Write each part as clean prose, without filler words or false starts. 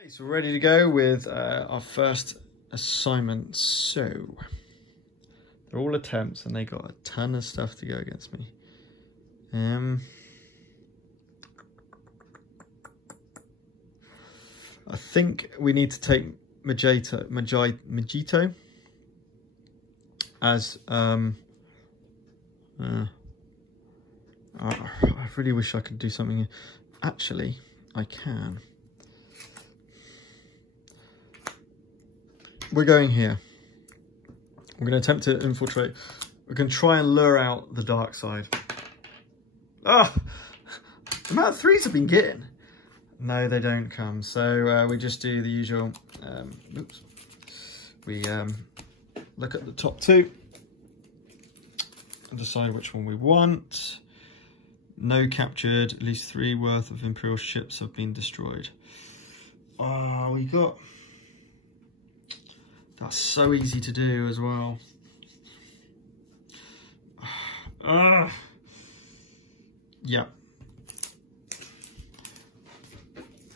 Okay, so we're ready to go with our first assignment. So they're all attempts and they got a ton of stuff to go against me. I think we need to take Mojito as I really wish I could do something. Actually, I can. We're going here. We're going to attempt to infiltrate. We're going to try and lure out the dark side. Ah! The amount of threes I've been getting. No, they don't come. So we just do the usual. Oops. We look at the top two and decide which one we want. No captured. At least 3 worth of Imperial ships have been destroyed. Oh, we got... That's so easy to do as well. Yeah.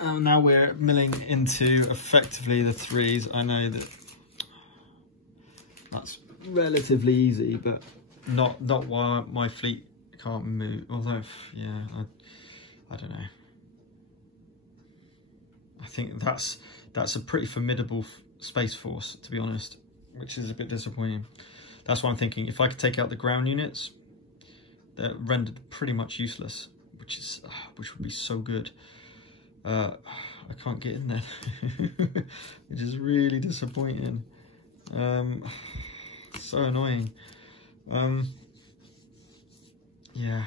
And now we're milling into effectively the 3s. I know that that's relatively easy, but not while my fleet can't move. Although, yeah, I don't know. I think that's a pretty formidable Space Force, to be honest, which is a bit disappointing. That's why I'm thinking if I could take out the ground units, they're rendered pretty much useless, which would be so good. I can't get in there, which is really disappointing. So annoying. Yeah.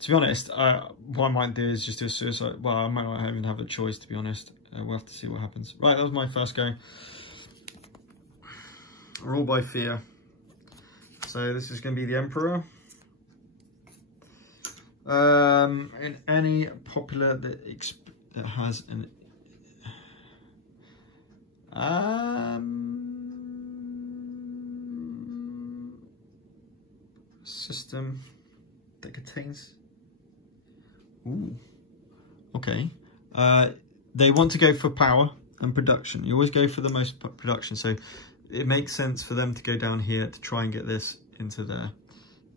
To be honest, what I might do is just do a suicide. Well, I might not even have a choice, to be honest. We'll have to see what happens. Right, that was my first go. Rule by fear. So this is going to be the Emperor. In any popular that has an system that contains. Ooh. Okay. They want to go for power and production. You always go for the most production, so it makes sense for them to go down here to try and get this into their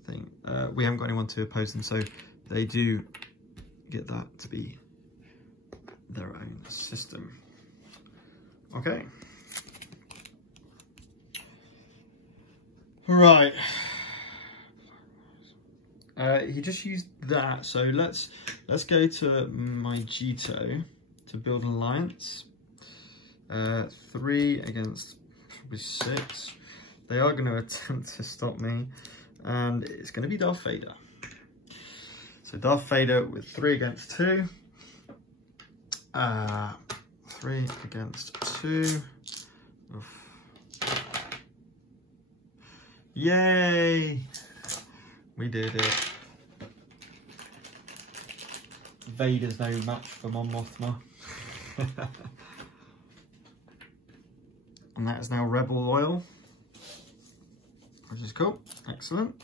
thing. We haven't got anyone to oppose them, so they do get that to be their own system. Okay. Right. He just used that, so let's go to Mojito to build an alliance. 3 against probably 6. They are going to attempt to stop me, and it's going to be Darth Vader. So Darth Vader with 3 against 2. 3 against 2. Oof. Yay! We did it. Vader's no match for Mon Mothma. And that is now Rebel Oil, which is cool. Excellent.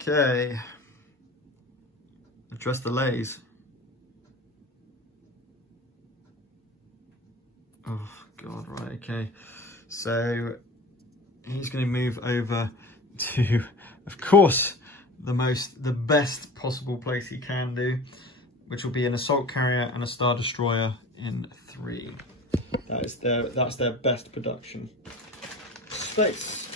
Okay. Address delays. Oh God, right, okay. So he's going to move over to, of course, the best possible place he can do, which will be an assault carrier and a star destroyer in 3. That's their best production. Space.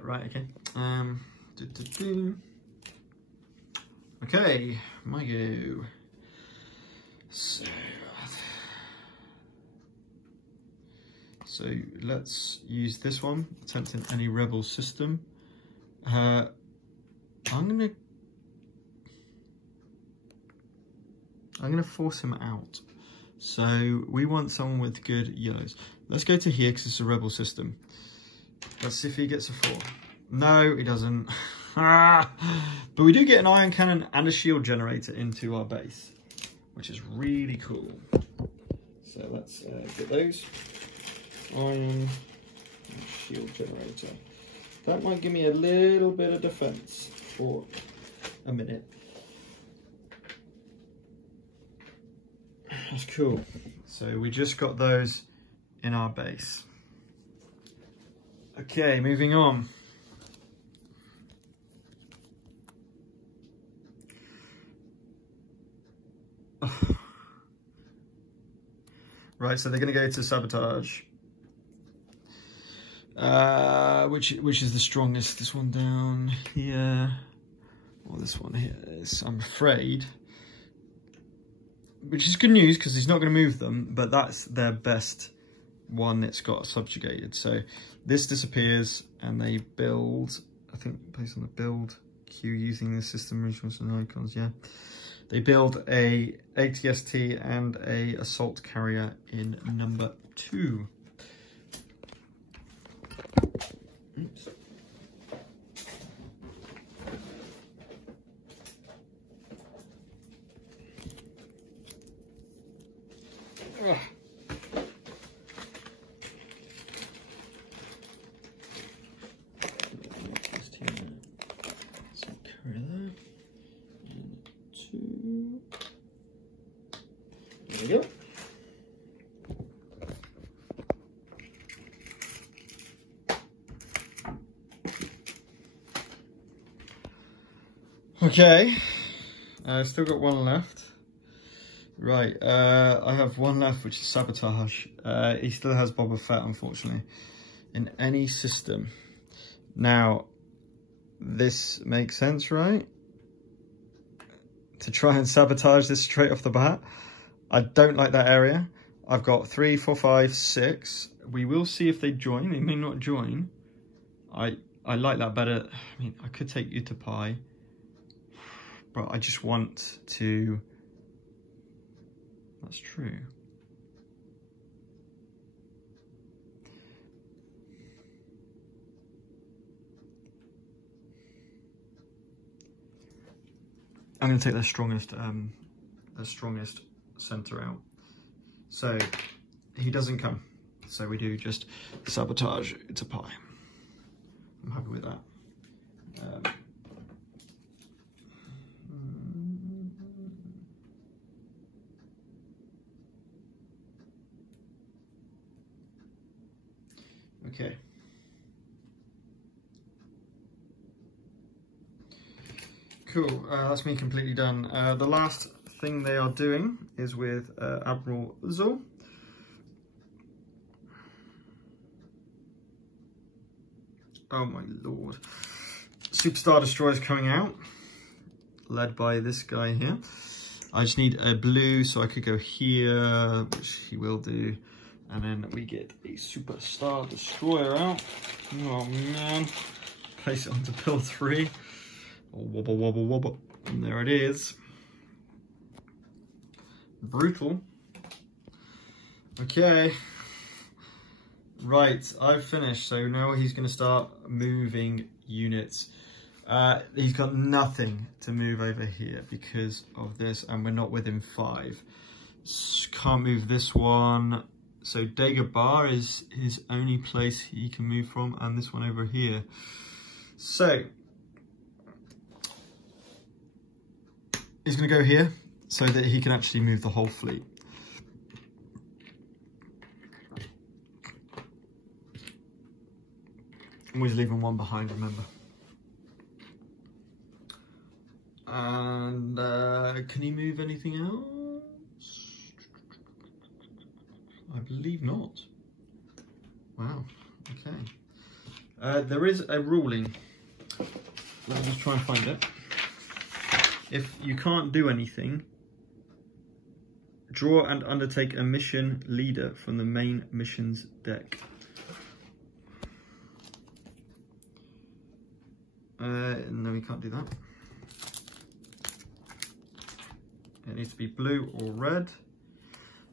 Right, okay. Okay, my go. So let's use this one, attempting any rebel system. I'm gonna force him out. So we want someone with good yellows. Let's go to here because it's a rebel system. Let's see if he gets a 4. No, he doesn't. But we do get an ion cannon and a shield generator into our base, which is really cool. So let's get those. Iron and shield generator. That might give me a little bit of defense for a minute. That's cool. So we just got those in our base. Okay, moving on. Right, so they're going to go to sabotage. Which is the strongest? This one down here, or this one here is, I'm afraid. Which is good news because he's not going to move them, but that's their best one. It's got subjugated. So this disappears and they build, I think based on the build queue using the system resources and icons, yeah. They build a ATST and a assault carrier in number 2. Oops. Ugh. There we go. Okay, I've still got one left. Right, I have one left, which is sabotage. He still has Boba Fett, unfortunately, in any system. Now, this makes sense, right? To try and sabotage this straight off the bat. I don't like that area. I've got 3, 4, 5, 6. We will see if they join. They may not join. I like that better. I mean, I could take Utapai, but I just want to... That's true. I'm going to take their strongest center out. So he doesn't come. So we do just sabotage Utapai. I'm happy with that. Okay. Cool, that's me completely done. The last thing they are doing is with Admiral Zul. Oh my lord. Superstar Destroyer's coming out, led by this guy here. I just need a blue so I could go here, which he will do. And then we get a Superstar Destroyer out. Oh man. Place it onto build 3. Wobble, wobble, wobble. And there it is. Brutal. Okay. Right, I've finished. So now he's going to start moving units. He's got nothing to move over here because of this, and we're not within 5. Can't move this one. So Dagobah is his only place he can move from, and this one over here. So he's going to go here so that he can actually move the whole fleet. I'm always leaving one behind, remember. And can he move anything else? I believe not. Wow, okay. There is a ruling. Let me just try and find it. If you can't do anything, draw and undertake a mission leader from the main missions deck. No, we can't do that. It needs to be blue or red.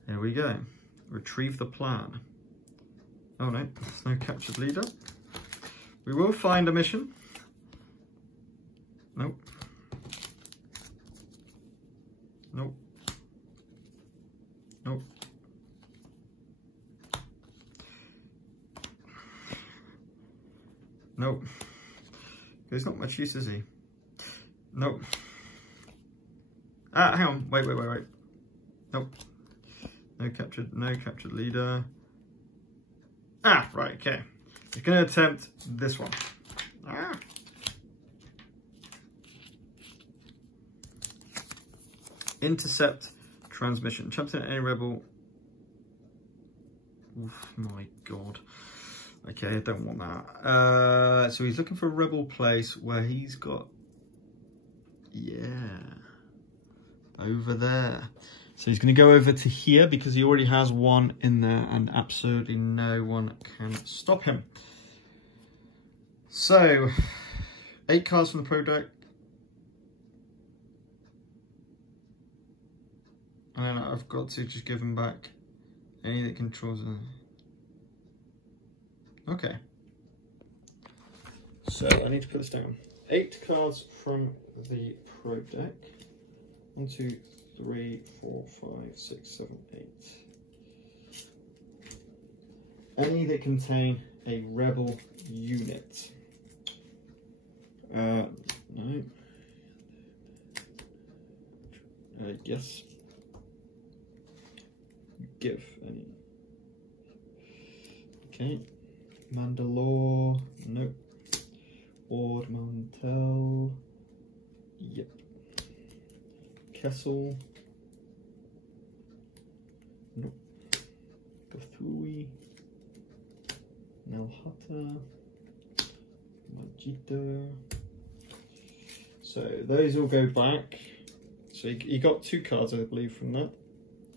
There we go. Retrieve the plan. Oh no, there's no captured leader. We will find a mission. Nope. Nope. Nope. There's not much use, is he? Nope. Ah, hang on. Wait. Nope. No captured leader. Ah, right, okay. He's going to attempt this one. Ah. Intercept transmission. Champion any rebel. Oof, my god. Okay, I don't want that. So he's looking for a rebel place where he's got... Yeah. Over there. So he's going to go over to here because he already has one in there and absolutely no one can stop him. So, 8 cards from the pro deck. And I've got to just give him back any that controls them. Okay. So I need to put this down. 8 cards from the pro deck. 1, 2, 3, 4, 5, 6, 7, 8. Any that contain a rebel unit. No. Yes. Give any. Okay. Mandalore. Nope. Ord Mantell. Yep. Kessel. Nope. Gathui. Nelhata. Majita. So those all go back. So he got 2 cards, I believe, from that.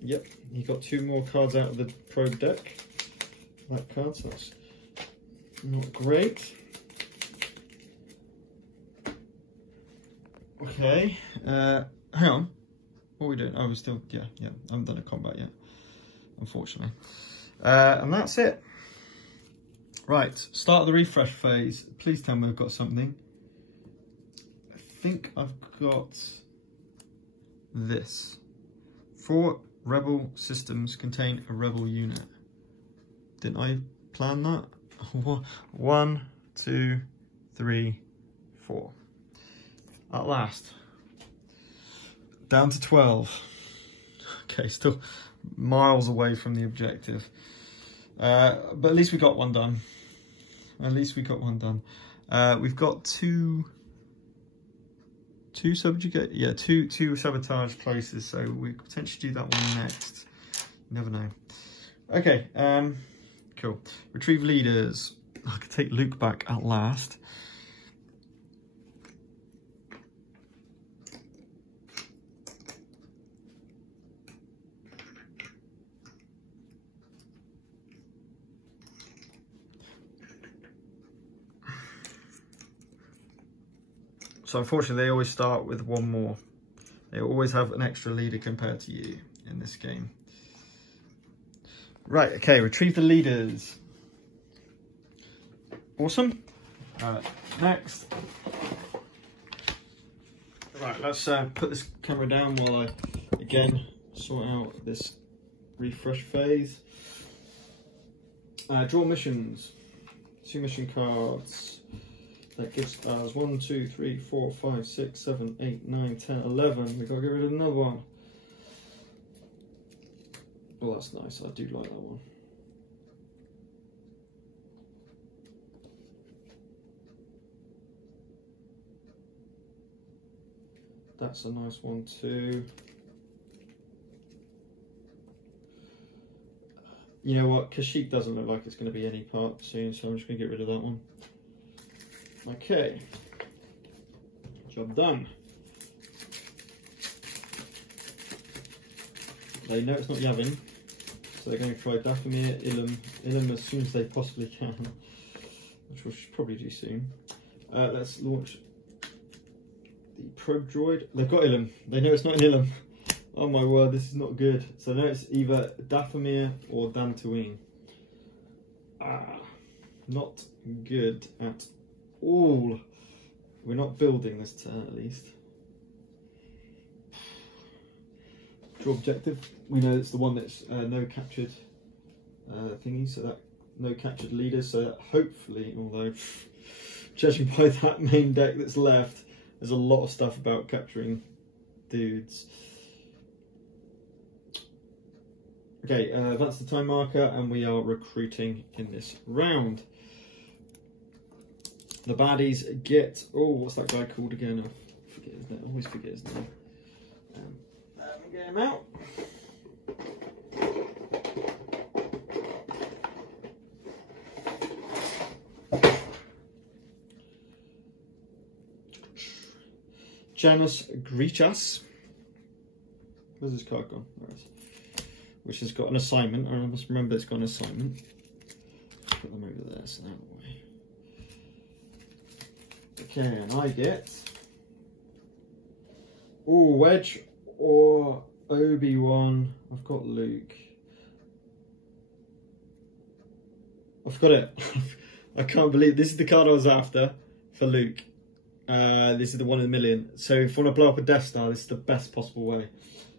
Yep, he got 2 more cards out of the pro deck. That card, so that's not great. Okay, hang on. What are we doing? Oh, we're still, yeah, I haven't done a combat yet, unfortunately. And that's it. Right, start the refresh phase. Please tell me I've got something. I think I've got this. 4 rebel systems contain a rebel unit. Didn't I plan that? 1, 2, 3, 4. At last. Down to 12. Okay, still miles away from the objective. But at least we got one done. At least we got one done. We've got two subjugate, yeah, two sabotage places, so we could potentially do that one next. You never know. Okay, cool. Retrieve leaders. I could take Luke back at last. So unfortunately, they always start with 1 more. They always have an extra leader compared to you in this game. Right, okay, retrieve the leaders. Awesome. Next. Right, let's put this camera down while I, again, sort out this refresh phase. Draw missions. 2 mission cards. That gives us 1, 2, 3, 4, 5, 6, 7, 8, 9, 10, 11. We've got to get rid of another one. Well, that's nice. I do like that one. That's a nice one too. You know what? Kashyyyk doesn't look like it's going to be any part soon, so I'm just going to get rid of that one. Okay, job done. They know it's not Yavin, so they're going to try Dathomir, Ilum as soon as they possibly can, which we'll probably do soon. Let's launch the probe droid. They've got Ilum. They know it's not an Ilum. Oh my word, this is not good. So now it's either Dathomir or Dantooine. Not good at all. We're not building this turn at least. Draw objective. We know it's the one that's no captured thingy, so that no captured leaders, so that hopefully, although judging by that main deck that's left, there's a lot of stuff about capturing dudes. Okay, that's the time marker, and we are recruiting in this round. The baddies get, oh, what's that guy called again? I forget his name. I always forget his name. Let me get him out. Janus Grichas. Where's this card gone? There it is. Which has got an assignment. I must remember it's got an assignment. Put them over there, so that way. Okay, and I get Wedge or Obi-Wan. I've got Luke. I've got it. I can't believe this is the card I was after for Luke. This is the 1 in a million. So if I want to blow up a Death Star, this is the best possible way.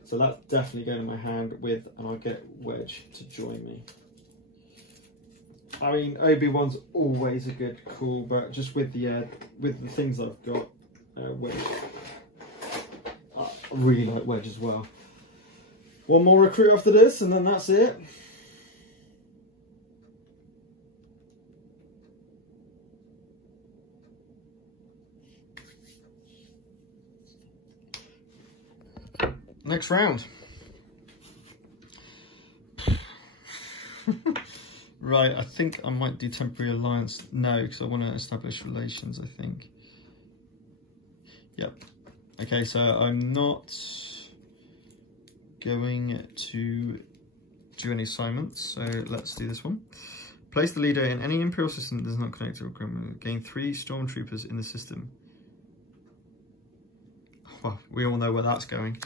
So that's definitely going in my hand with, and I'll get Wedge to join me. I mean, Obi-Wan's always a good call, but just with the things I've got, Wedge. I really like Wedge as well. One more recruit after this, and then that's it. Next round. Right, I think I might do temporary alliance. No, because I want to establish relations, I think. Yep. Okay, so I'm not going to do any assignments, so let's do this one. Place the leader in any Imperial system that does not connect to a criminal. Gain 3 stormtroopers in the system. Well, we all know where that's going.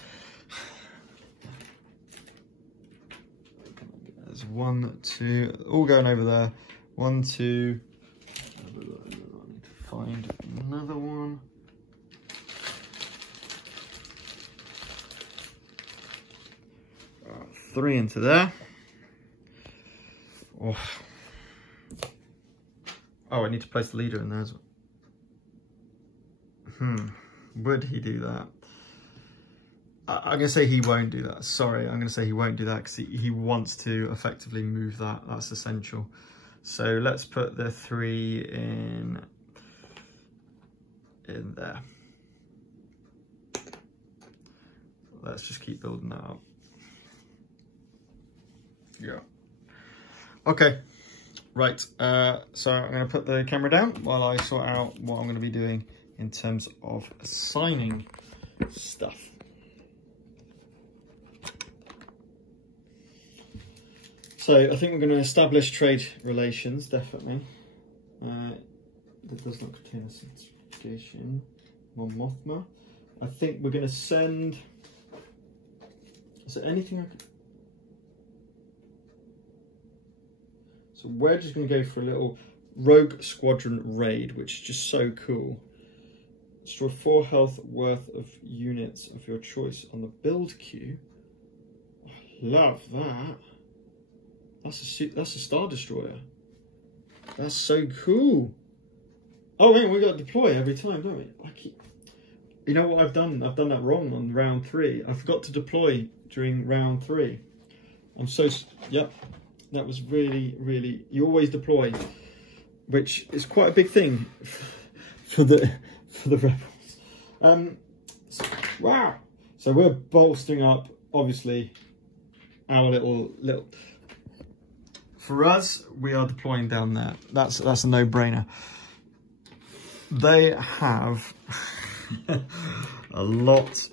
There's 1, 2, all going over there. 1, 2. I need to find another one. Right, 3 into there. Oh. Oh, I need to place the leader in there as well. Would he do that? I'm going to say he won't do that. Sorry, I'm going to say he won't do that because he wants to effectively move that. That's essential. So let's put the 3 in there. Let's just keep building that up. Yeah. Okay. Right. So I'm going to put the camera down while I sort out what I'm going to be doing in terms of assigning stuff. So I think we're going to establish trade relations, definitely. That does not contain a certification. Mon Mothma. I think we're going to send... Is there anything I could... So Wedge is going to go for a little Rogue Squadron raid, which is just so cool. Destroy 4 health worth of units of your choice on the build queue. I love that. That's a Star Destroyer. That's so cool. Oh man, we got to deploy every time, don't we? You know what I've done? I've done that wrong on round 3. I forgot to deploy during round 3. I'm so... Yep. That was really, really... You always deploy, which is quite a big thing for the rebels. Wow. So we're bolstering up, obviously, our little... For us, we are deploying down there. That's a no-brainer. They have a lot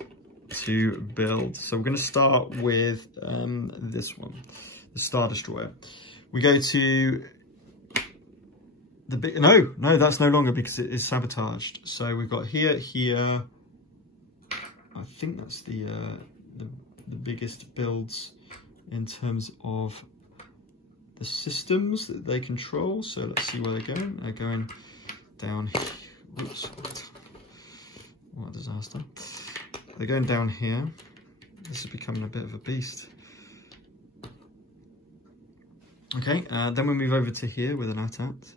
to build. So we're going to start with this one, the Star Destroyer. We go to the big... No, that's no longer because it is sabotaged. So we've got here. I think that's the biggest builds in terms of the systems that they control. So let's see where they're going. They're going down here. Oops, what a disaster. They're going down here. This is becoming a bit of a beast. Okay, then we move over to here with an AT-AT.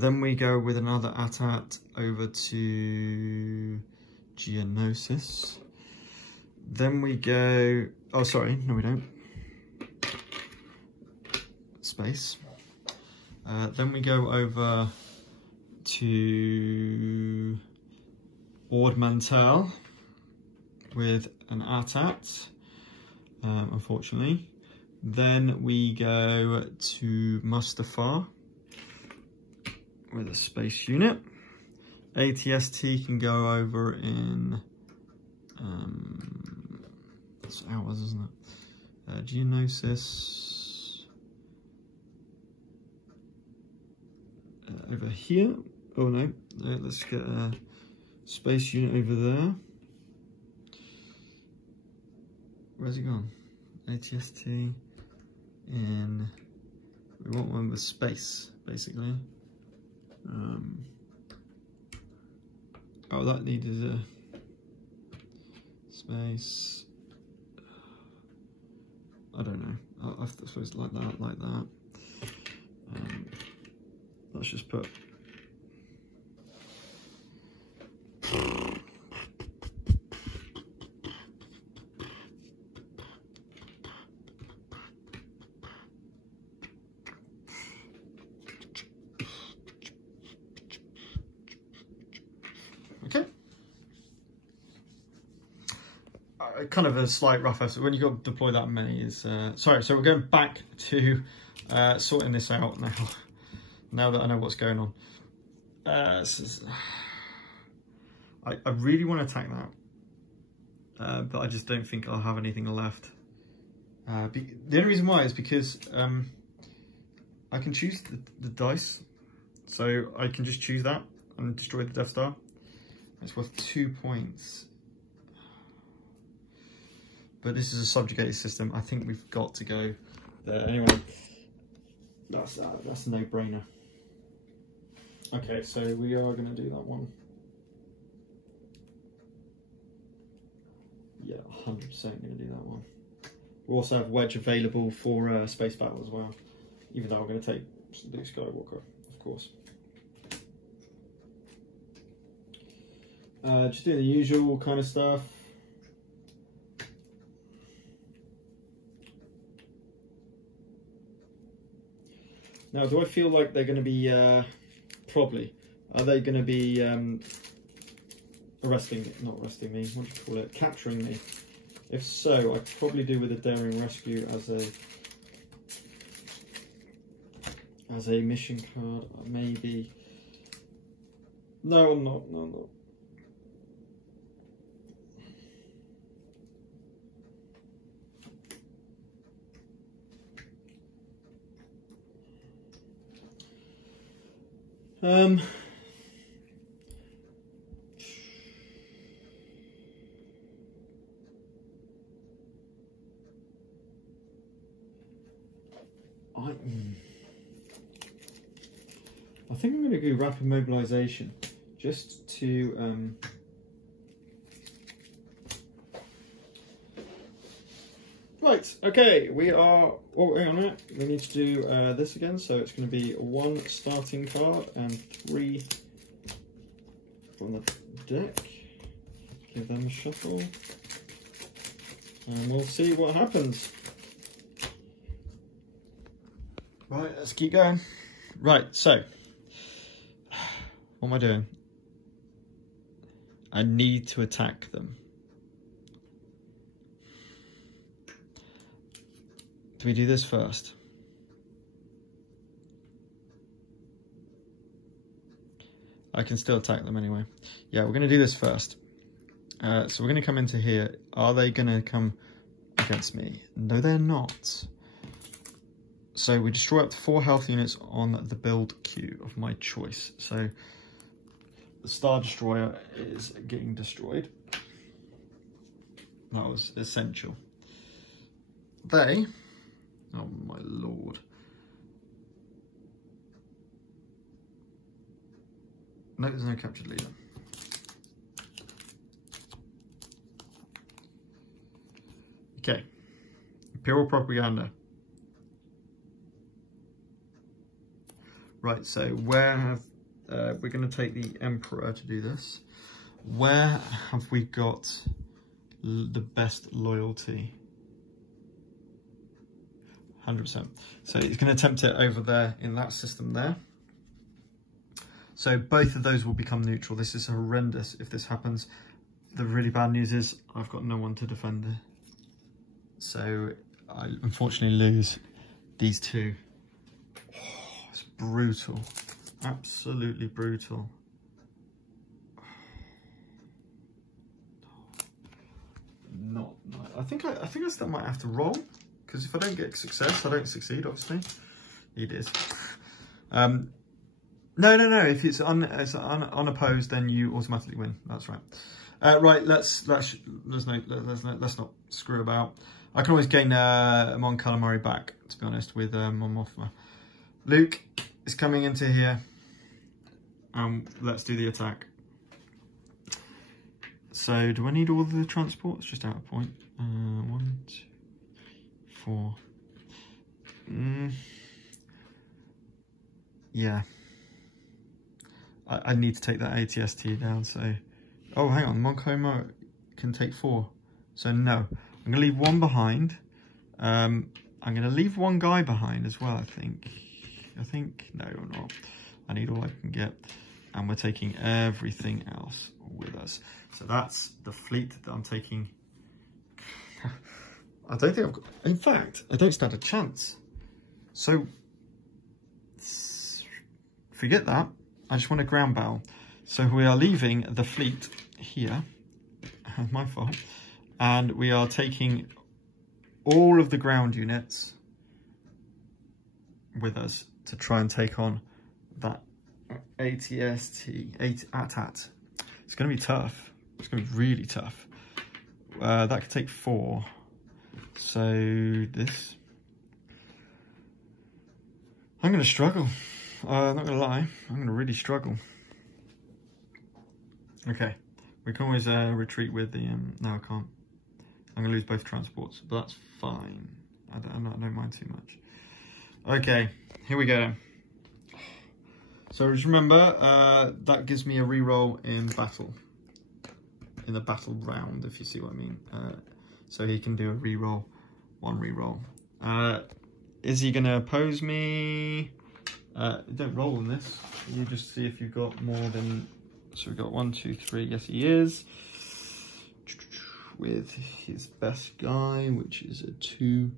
Then we go with another AT-AT over to Geonosis. Then we go, oh sorry, no we don't. Space. Then we go over to Ord Mantell with an AT-AT, unfortunately. Then we go to Mustafar with a space unit. ATST can go over in, it's ours, isn't it? Geonosis. Over here. Oh no, let's get a space unit over there. Where's he gone? ATST. In, we want one with space, basically. Oh, that needed a space. I don't know. I suppose like that. Let's just put. Okay. Kind of a slight rough estimate. When you got to deploy that many is sorry. So we're going back to sorting this out now. Now that I know what's going on. I really want to attack that, but I just don't think I'll have anything left. The only reason why is because I can choose the dice, so I can just choose that and destroy the Death Star. It's worth 2 points. But this is a subjugated system. I think we've got to go there. Anyway, that's a no-brainer. Okay, so we are going to do that one. Yeah, 100% going to do that one. We also have Wedge available for Space Battle as well. Even though I'm going to take Luke Skywalker, of course. Just doing the usual kind of stuff. Now, do I feel like they're going to be, probably, are they going to be not arresting me, what do you call it, capturing me? If so, I probably do with a Daring Rescue as a mission card, maybe. No, I'm not, no, I'm not. I think I'm going to do rapid mobilization just to right, okay, we are hang on a minute. We need to do this again, so it's going to be 1 starting card and 3 from the deck. Give them a shuffle and we'll see what happens. Right, let's keep going. Right, so what am I doing? I need to attack them. Do we do this first? I can still attack them anyway. Yeah, we're going to do this first. So we're going to come into here. Are they going to come against me? No, they're not. So we destroy up to 4 health units on the build queue of my choice. So the Star Destroyer is getting destroyed. That was essential. They, oh my lord. No, there's no captured leader. Okay, Imperial Propaganda. Right, so where have... we're going to take the Emperor to do this. Where have we got the best loyalty? 100%. So it's going to attempt it over there in that system there. So both of those will become neutral. This is horrendous if this happens. The really bad news is I've got no one to defend it. So I unfortunately lose these two. Oh, it's brutal. Absolutely brutal. Not. I think I still might have to roll, because if I don't get success, I don't succeed. Obviously, it is. No. If it's unopposed, then you automatically win. That's right. Right. Let's not screw about. I can always gain Mon Calamari back, to be honest, with Mon Mothma. Luke is coming into here. Let's do the attack. So, do I need all of the transports? Just out of point. 1, 2, 4. Yeah. I need to take that ATST down, so... Oh, hang on. Mon Calamari can take 4. So, no. I'm going to leave 1 behind. I'm going to leave 1 guy behind as well, I think. No, I'm not. I need all I can get. And we're taking everything else with us. So that's the fleet that I'm taking. I don't think I've got... In fact, I don't stand a chance. So, forget that. I just want a ground battle. So we are leaving the fleet here. My fault. And we are taking all of the ground units with us to try and take on that ATST, AT-AT. It's going to be tough. It's going to be really tough. That could take 4. So this... I'm going to struggle. I'm not going to lie. I'm going to really struggle. Okay. We can always retreat with the... no, I can't. I'm going to lose both transports, but that's fine. I don't mind too much. Okay, here we go. So just remember, that gives me a reroll in battle. In the battle round, if you see what I mean. So he can do a reroll, 1 reroll. Is he going to oppose me? Don't roll on this. You just see if you've got more than... So we've got 1, 2, 3. Yes, he is. With his best guy, which is a 2,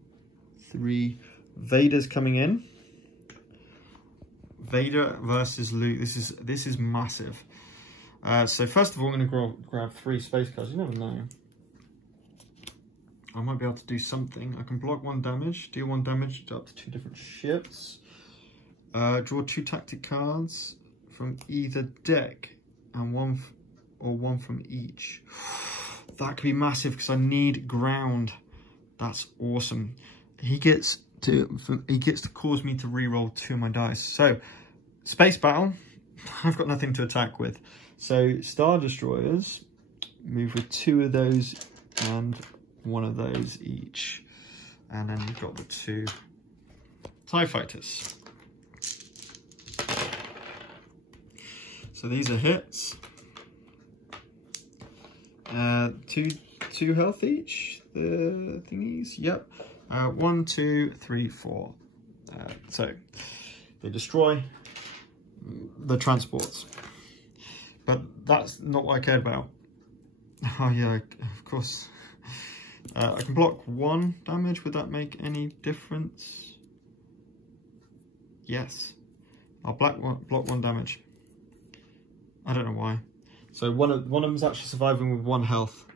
3. Vader's coming in. Vader versus Luke. This is massive. So first of all, I'm going to grab 3 space cards. You never know. I might be able to do something. I can block 1 damage, deal 1 damage to up to 2 different ships. Draw 2 tactic cards from either deck, and 1 from each. That could be massive because I need ground. That's awesome. He gets to cause me to reroll 2 of my dice. So, space battle. I've got nothing to attack with. So, Star Destroyers move with 2 of those and 1 of those each. And then you've got the 2 TIE Fighters. So these are hits. 2 health each. The thingies. Yep. 1, 2, 3, 4. So they destroy the transports. But that's not what I cared about. Oh yeah, of course. I can block 1 damage. Would that make any difference? Yes. I'll block 1 damage. I don't know why. So one of them's actually surviving with 1 health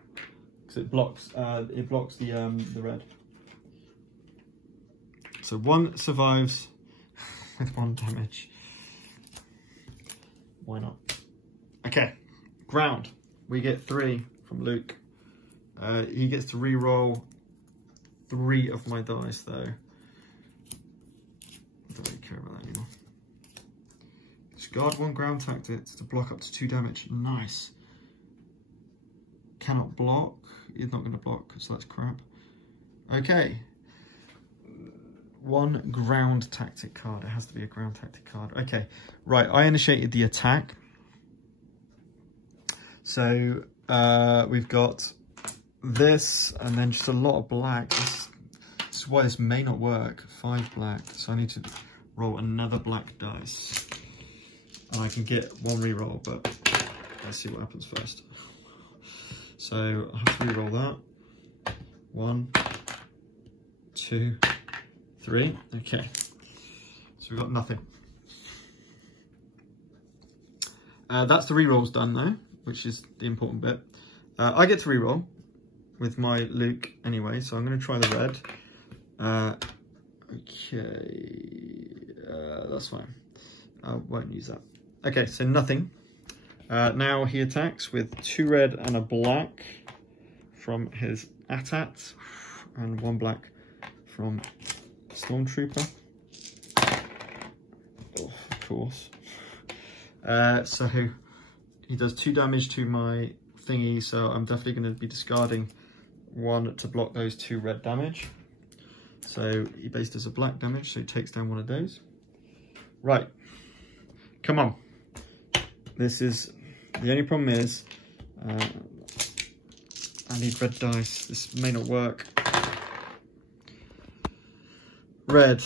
because it blocks the red. So 1 survives with 1 damage. Why not? Okay, ground. We get 3 from Luke. He gets to re-roll 3 of my dice though. I don't really care about that anymore. Discard 1 ground tactics to block up to 2 damage. Nice. Cannot block. He's not going to block, so that's crap. Okay. one ground tactic card. It has to be a ground tactic card. Okay, right. I initiated the attack. So we've got this and then just a lot of black. This is why this may not work. 5 black. So I need to roll another black dice. And I can get one reroll, but let's see what happens first. So I have to reroll that. 1, 2, 3. Okay. So we've got nothing. That's the rerolls done though, which is the important bit. I get to reroll with my Luke anyway, so I'm going to try the red. Okay, that's fine. I won't use that. Okay, so nothing. Now he attacks with 2 red and a black from his AT-AT, and 1 black from Stormtrooper. Oh, of course. So he does 2 damage to my thingy, so I'm definitely going to be discarding 1 to block those 2 red damage. So he base does a black damage, so he takes down 1 of those. Right, come on. This is, the only problem is, I need red dice. This may not work. Red,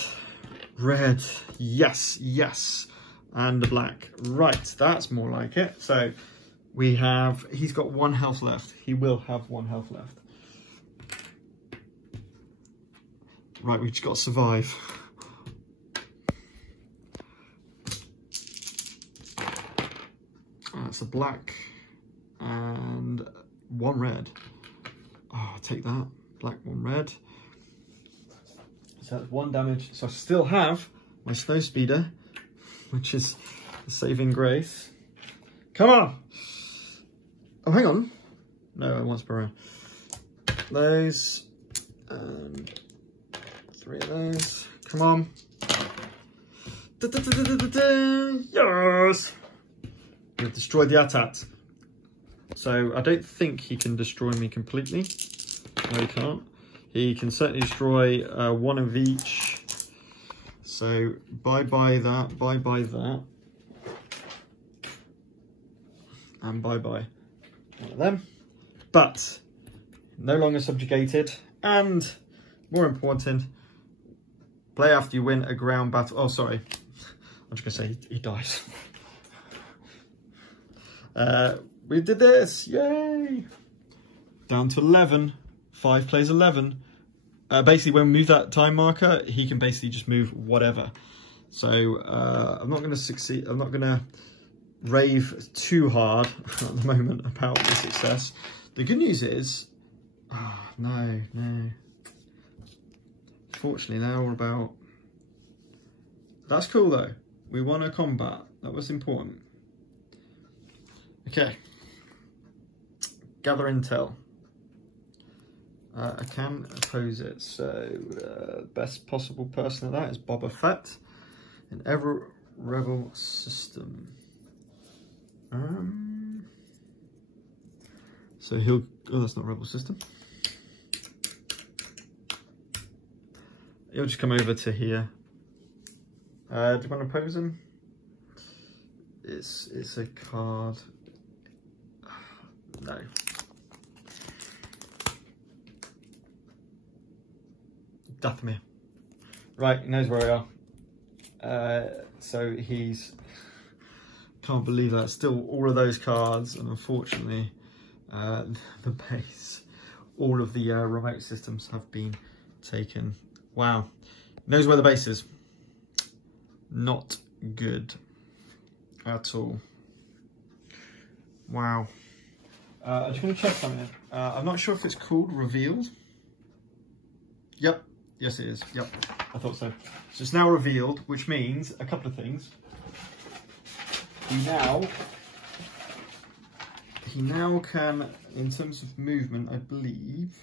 red, yes, yes. And the black. Right, that's more like it. So we have, he's got 1 health left. He will have 1 health left. Right, we've just got to survive. That's a black and 1 red. Oh, I'll take that. Black, 1 red. So that's 1 damage. So I still have my snow speeder, which is a saving grace. Come on! Oh, hang on. No, I want Sparrow. Those. And 3 of those. Come on. Yes! We've destroyed the AT-AT. So I don't think he can destroy me completely. No, he can't. He can certainly destroy 1 of each. So bye-bye that, bye-bye that. And bye-bye one of them. But no longer subjugated. And more important, play after you win a ground battle. Oh, sorry. I'm just going to say he dies. We did this. Yay. Down to 11. 5 plays 11. Basically, when we move that time marker, he can basically just move whatever. So I'm not going to succeed. I'm not going to rave too hard at the moment about the success. The good news is, no. Fortunately, now we're about. That's cool though. We won a combat. That was important. Okay. Gather intel. I can oppose it, so best possible person of that is Boba Fett in every rebel system. So he'll, oh, that's not rebel system. He'll just come over to here. Do you want to oppose him? It's a card. No. Dathomir. Right, he knows where we are. So he's... Can't believe that. Still all of those cards, and unfortunately, the base, all of the remote systems have been taken. Wow. Knows where the base is. Not good at all. Wow. I'm just going to check something. I'm not sure if it's called Revealed. Yep. Yes, it is. Yep. I thought so. So it's now revealed, which means a couple of things. He now can, in terms of movement, I believe.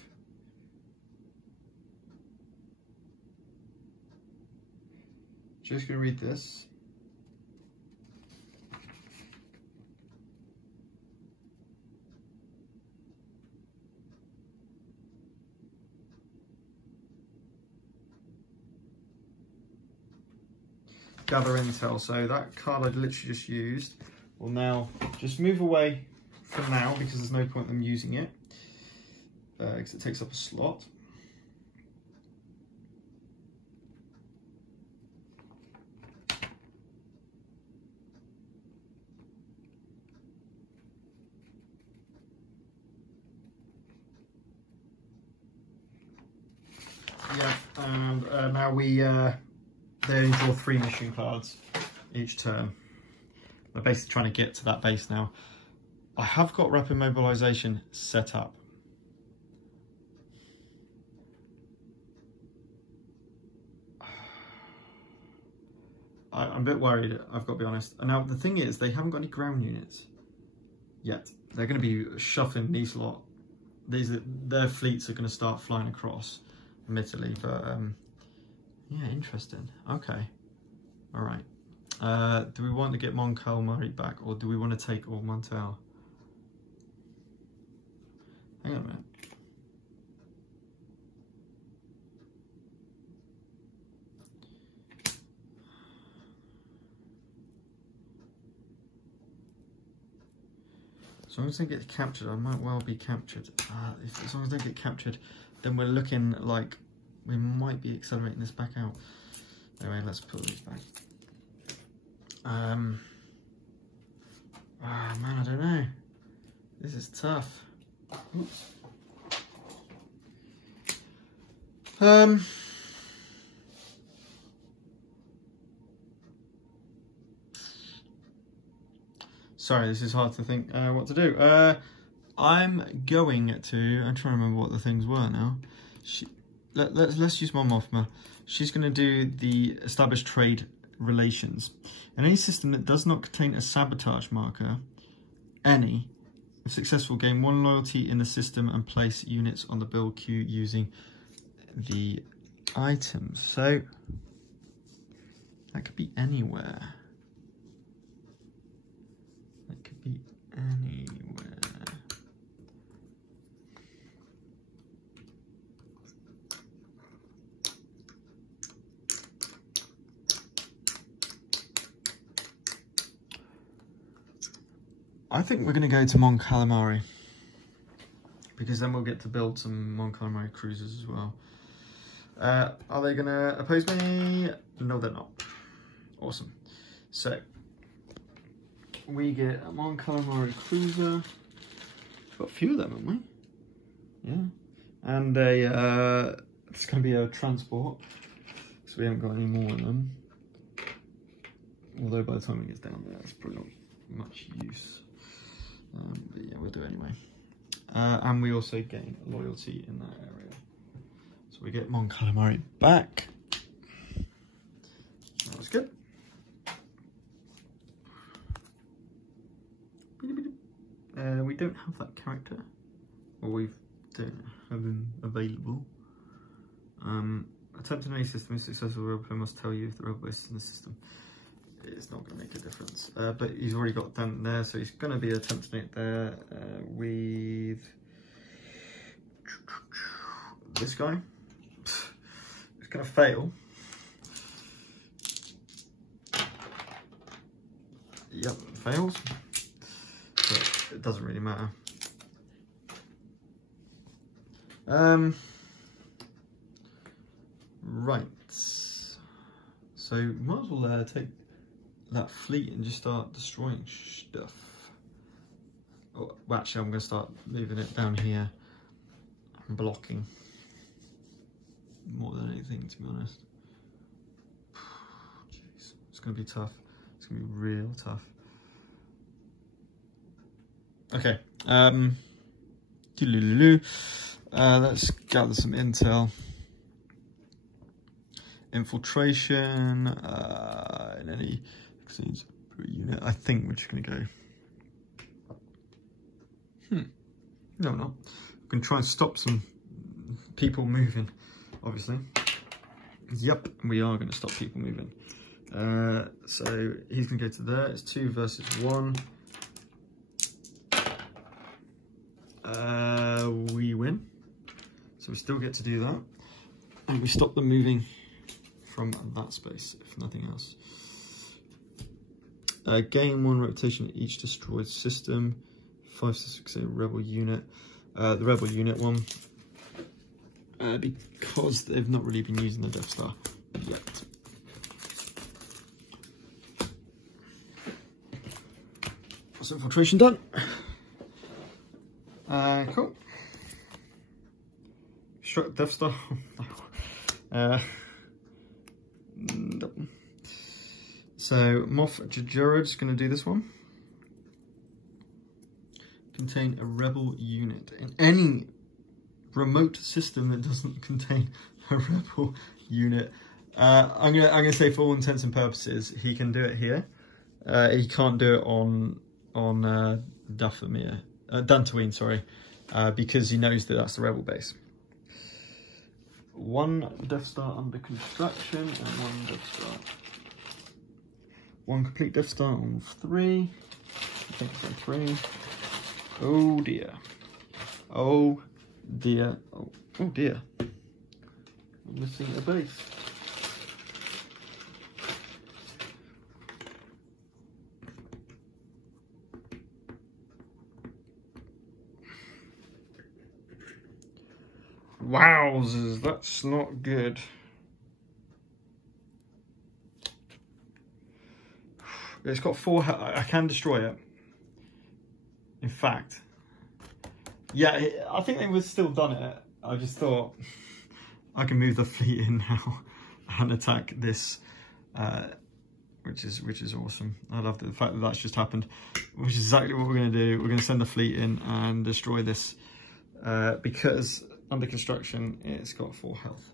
Just going to read this. gather intel. So that card I literally just used will now just move away for now because there's no point in them using it because it takes up a slot. Yeah, and now they only draw 3 mission cards each turn. We're basically trying to get to that base now. I have got rapid mobilization set up. I'm a bit worried, I've got to be honest. And now the thing is, they haven't got any ground units yet. They're going to be shuffling these lot. Their fleets are going to start flying across, admittedly, but yeah, interesting. Okay, all right. Do we want to get Mon Calamari back, or do we want to take Ord Mantell? Hang on a minute. As long as they get captured, I might well be captured. As long as they get captured, then we're looking like we might be accelerating this back out. Anyway, let's put these back. Man, I don't know. This is tough. Oops. Sorry, this is hard to think what to do. I'm trying to remember what the things were now. Let's use Mon Mothma. She's going to do the established trade relations. In any system that does not contain a sabotage marker, if successful, gain 1 loyalty in the system and place units on the build queue using the items. So that could be anywhere. That could be anywhere. I think we're going to go to Mon Calamari because then we'll get to build some Mon Calamari cruisers as well. Are they going to oppose me? No, they're not. Awesome. So we get a Mon Calamari cruiser. We've got a few of them, haven't we? Yeah. And it's going to be a transport because we haven't got any more of them. Although by the time it gets down there, it's probably not much use. But yeah, we'll do it anyway. And we also gain loyalty in that area. So we get Mon Calamari back. That was good. We don't have that character. Or we don't have him available. Attempt in any system is successful. The rebel player must tell you if the rebel base is in the system. It's not going to make a difference, but he's already got them there, so he's going to be attempting it there with this guy. It's going to fail. Yep, fails, but it doesn't really matter. Right, so might as well take that fleet and just start destroying stuff. Oh, well, actually, I'm going to start moving it down here and blocking more than anything, to be honest. Jeez, it's going to be tough. It's going to be real tough. Okay. Let's gather some intel. Infiltration in any scenes per unit. I think we're just going to go. No, not. We can try and stop some people moving, obviously. Yep, we are going to stop people moving. So he's going to go to there. It's 2 versus 1. We win. So we still get to do that. And we stop them moving from that space, if nothing else. Gain 1 reputation at each destroyed system. 5, 6, 8 rebel unit. The rebel unit one. Because they've not really been using the Death Star yet. That's infiltration done. Cool. Death Star. So Moff Jared's going to do this one. Contain a rebel unit in any remote system that doesn't contain a rebel unit. I'm gonna say for all intents and purposes he can do it here. He can't do it on Dantooine, sorry, because he knows that that's the rebel base. 1 Death Star under construction and 1 Death Star. 1 complete Death Star on 3. I think it's on 3. Oh dear. Oh dear. Oh dear. I'm missing a base. Wowzers, that's not good. It's got 4 health. I can destroy it. In fact, yeah, I think they would still done it. I just thought I can move the fleet in now and attack this, which is awesome. I love the fact that that's just happened, which is exactly what we're going to do. We're going to send the fleet in and destroy this because under construction it's got 4 health.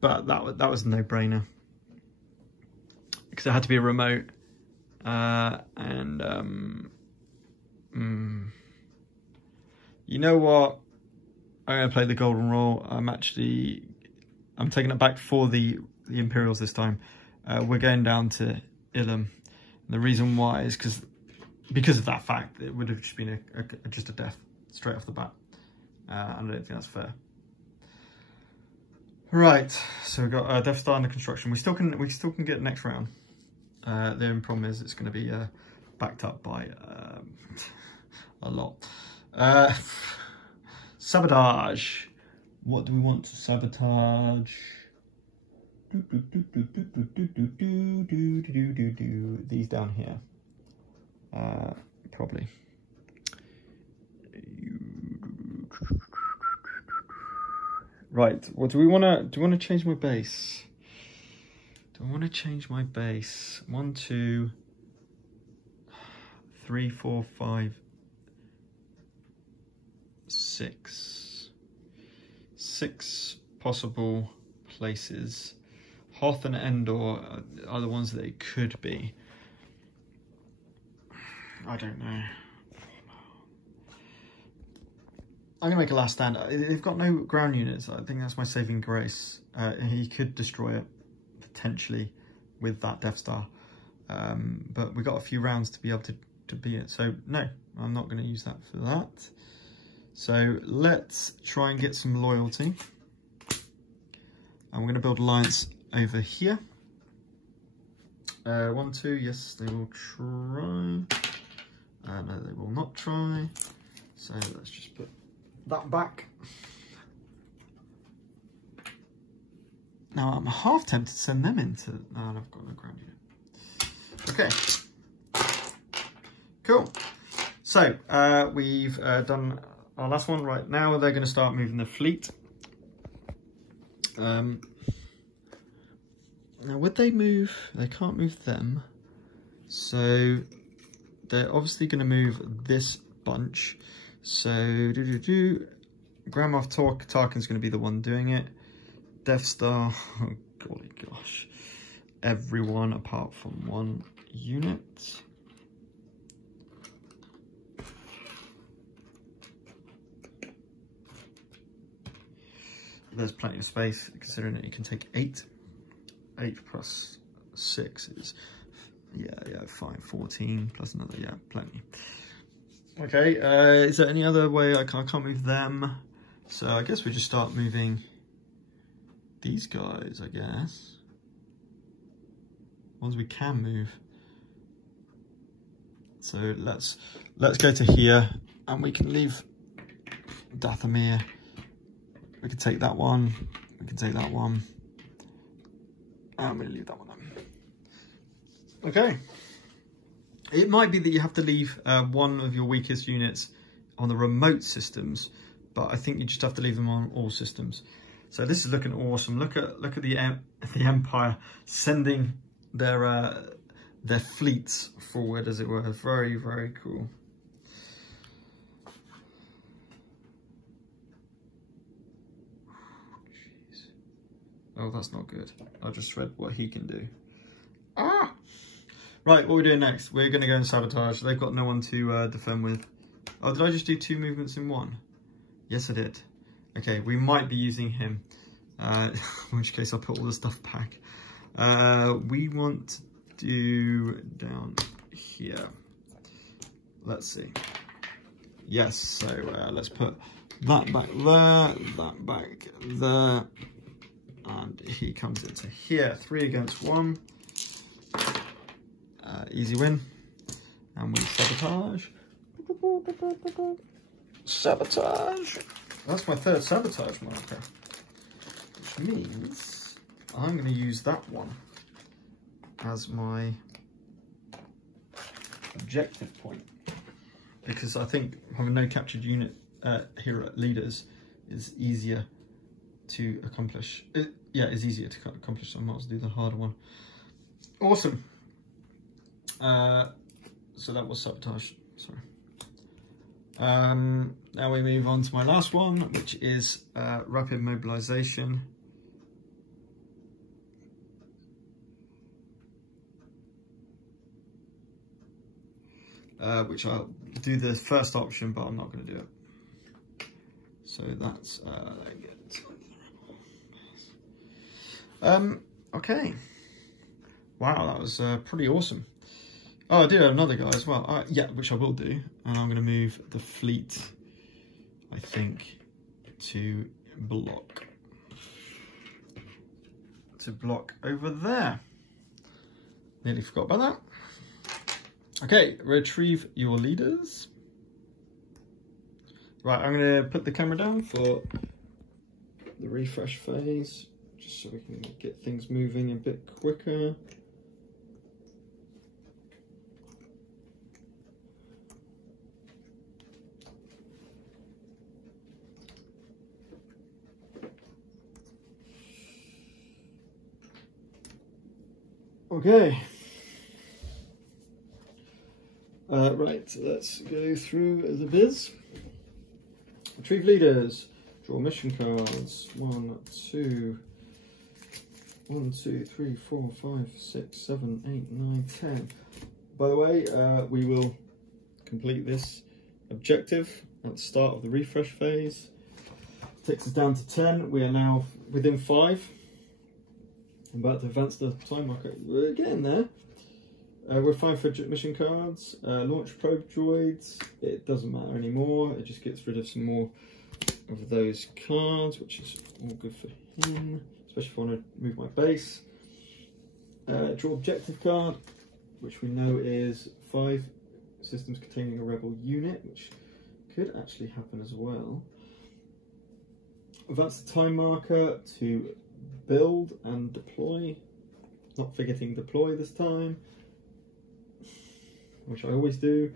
But that was a no-brainer because it had to be a remote. You know what? I'm going to play the golden roll. I'm taking it back for the Imperials this time. We're going down to Ilum. And the reason why is because of that fact. It would have just been just a death straight off the bat. I don't think that's fair. Right, so we've got Death Star under construction. We still can get next round. The only problem is it's going to be backed up by a lot. Sabotage. What do we want to sabotage? These down here. Probably. Right. What do we want to? Do we want to change my base? Do I want to change my base? 1, 2, 3, 4, 5, 6. 6 possible places. Hoth and Endor are the ones that they could be. I don't know. I'm going to make a last stand. They've got no ground units. I think that's my saving grace. He could destroy it, potentially, with that Death Star. But we've got a few rounds to be able to beat it. So, no, I'm not going to use that for that. So, let's try and get some loyalty. And we're going to build alliance over here. 1, 2, yes, they will try. No, they will not try. So, let's just put that back. Now I'm half tempted to send them into. No, I've got no ground unit. Okay. Cool. So we've done our last one. Right now they're going to start moving the fleet. Now would they move? They can't move them. So they're obviously going to move this bunch. So, Grand Moff Tarkin's going to be the one doing it. Death Star, oh golly gosh. Everyone apart from 1 unit. There's plenty of space, considering that you can take 8. 8 plus 6 is, yeah, fine. 14 plus another, yeah, plenty. Okay, is there any other way I can't move them? So I guess we just start moving these guys, I guess. Ones we can move. So let's go to here, and we can leave Dathomir. We can take that one. We can take that one. I'm going to leave that one then. Okay. It might be that you have to leave one of your weakest units on the remote systems, but I think you just have to leave them on all systems. So this is looking awesome. Look at the Empire sending their fleets forward, as it were. Very, very cool. Jeez. Oh, that's not good. I just read what he can do. Ah! Right, what are we doing next? We're going to go and sabotage. They've got no one to defend with. Oh, did I just do 2 movements in one? Yes, I did. Okay, we might be using him. In which case I'll put all the stuff back. We want to do down here. Let's see. Yes, so let's put that back there, that back there. And he comes into here. 3 against 1. Easy win. And we sabotage. Sabotage. That's my 3rd sabotage marker. Which means I'm going to use that one as my objective point. Because I think having no captured unit hero leaders is easier to accomplish. Yeah, it's easier to accomplish, so I might as well do the harder one. Awesome. So that was sabotage, sorry. Now we move on to my last one, which is rapid mobilization. Which I'll do the first option, but I'm not going to do it. So that's okay. Wow, that was pretty awesome. Oh, I did have another guy as well. Yeah, which I will do. And I'm going to move the fleet, I think, to block. To block over there. Nearly forgot about that. Okay, retrieve your leaders. Right, I'm going to put the camera down for the refresh phase, just so we can get things moving a bit quicker. Okay. Right, let's go through the biz. Retrieve leaders. Draw mission cards. 1, 2, 3, 4, 5, 6, 7, 8, 9, 10. By the way, we will complete this objective at the start of the refresh phase. Takes us down to 10. We are now within 5. I'm about to advance the time marker. We're getting there. We're 5 for mission cards. Launch probe droids. It doesn't matter anymore. It just gets rid of some more of those cards, which is all good for him, especially if I want to move my base. Draw objective card, which we know is 5 systems containing a rebel unit, which could actually happen as well. Advance the time marker to build and deploy. Not forgetting deploy this time, which I always do.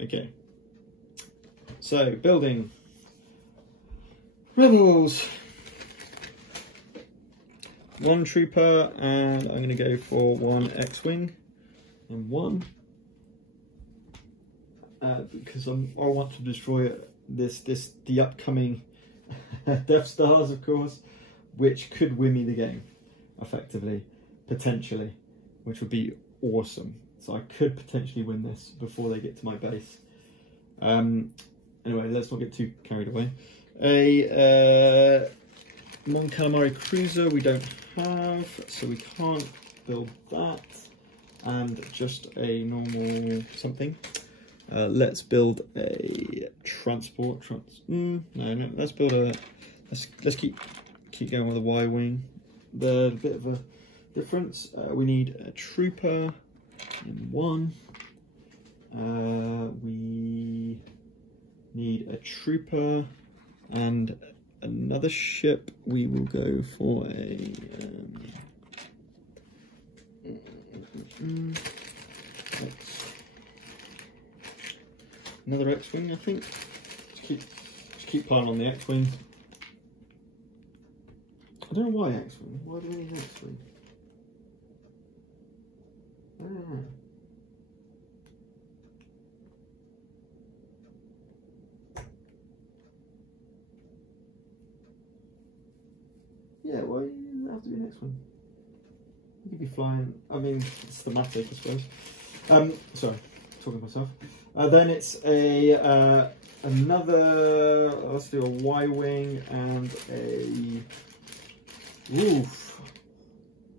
Okay, so building rebels. 1 trooper, and I'm going to go for 1 X-wing and 1 because I want to destroy the upcoming Death Stars, of course, which could win me the game effectively, potentially, which would be awesome. So I could potentially win this before they get to my base. Anyway, let's not get too carried away. A Mon Calamari cruiser we don't have, so we can't build that. And just a normal something. Let's build a transport. No, let's build a. Let's keep going with a Y-wing. There's a bit of a difference. We need a trooper, in 1. We need a trooper and another ship. We will go for a another X-wing, I think. Just keep piling on the X-wings. I don't know why X-wing. Why do we need X-wing? I don't know. Yeah, why does it have to be an X-wing? You could be flying. I mean, it's thematic, I suppose. Sorry, talking to myself. Then it's a another. Let's do a Y-wing and a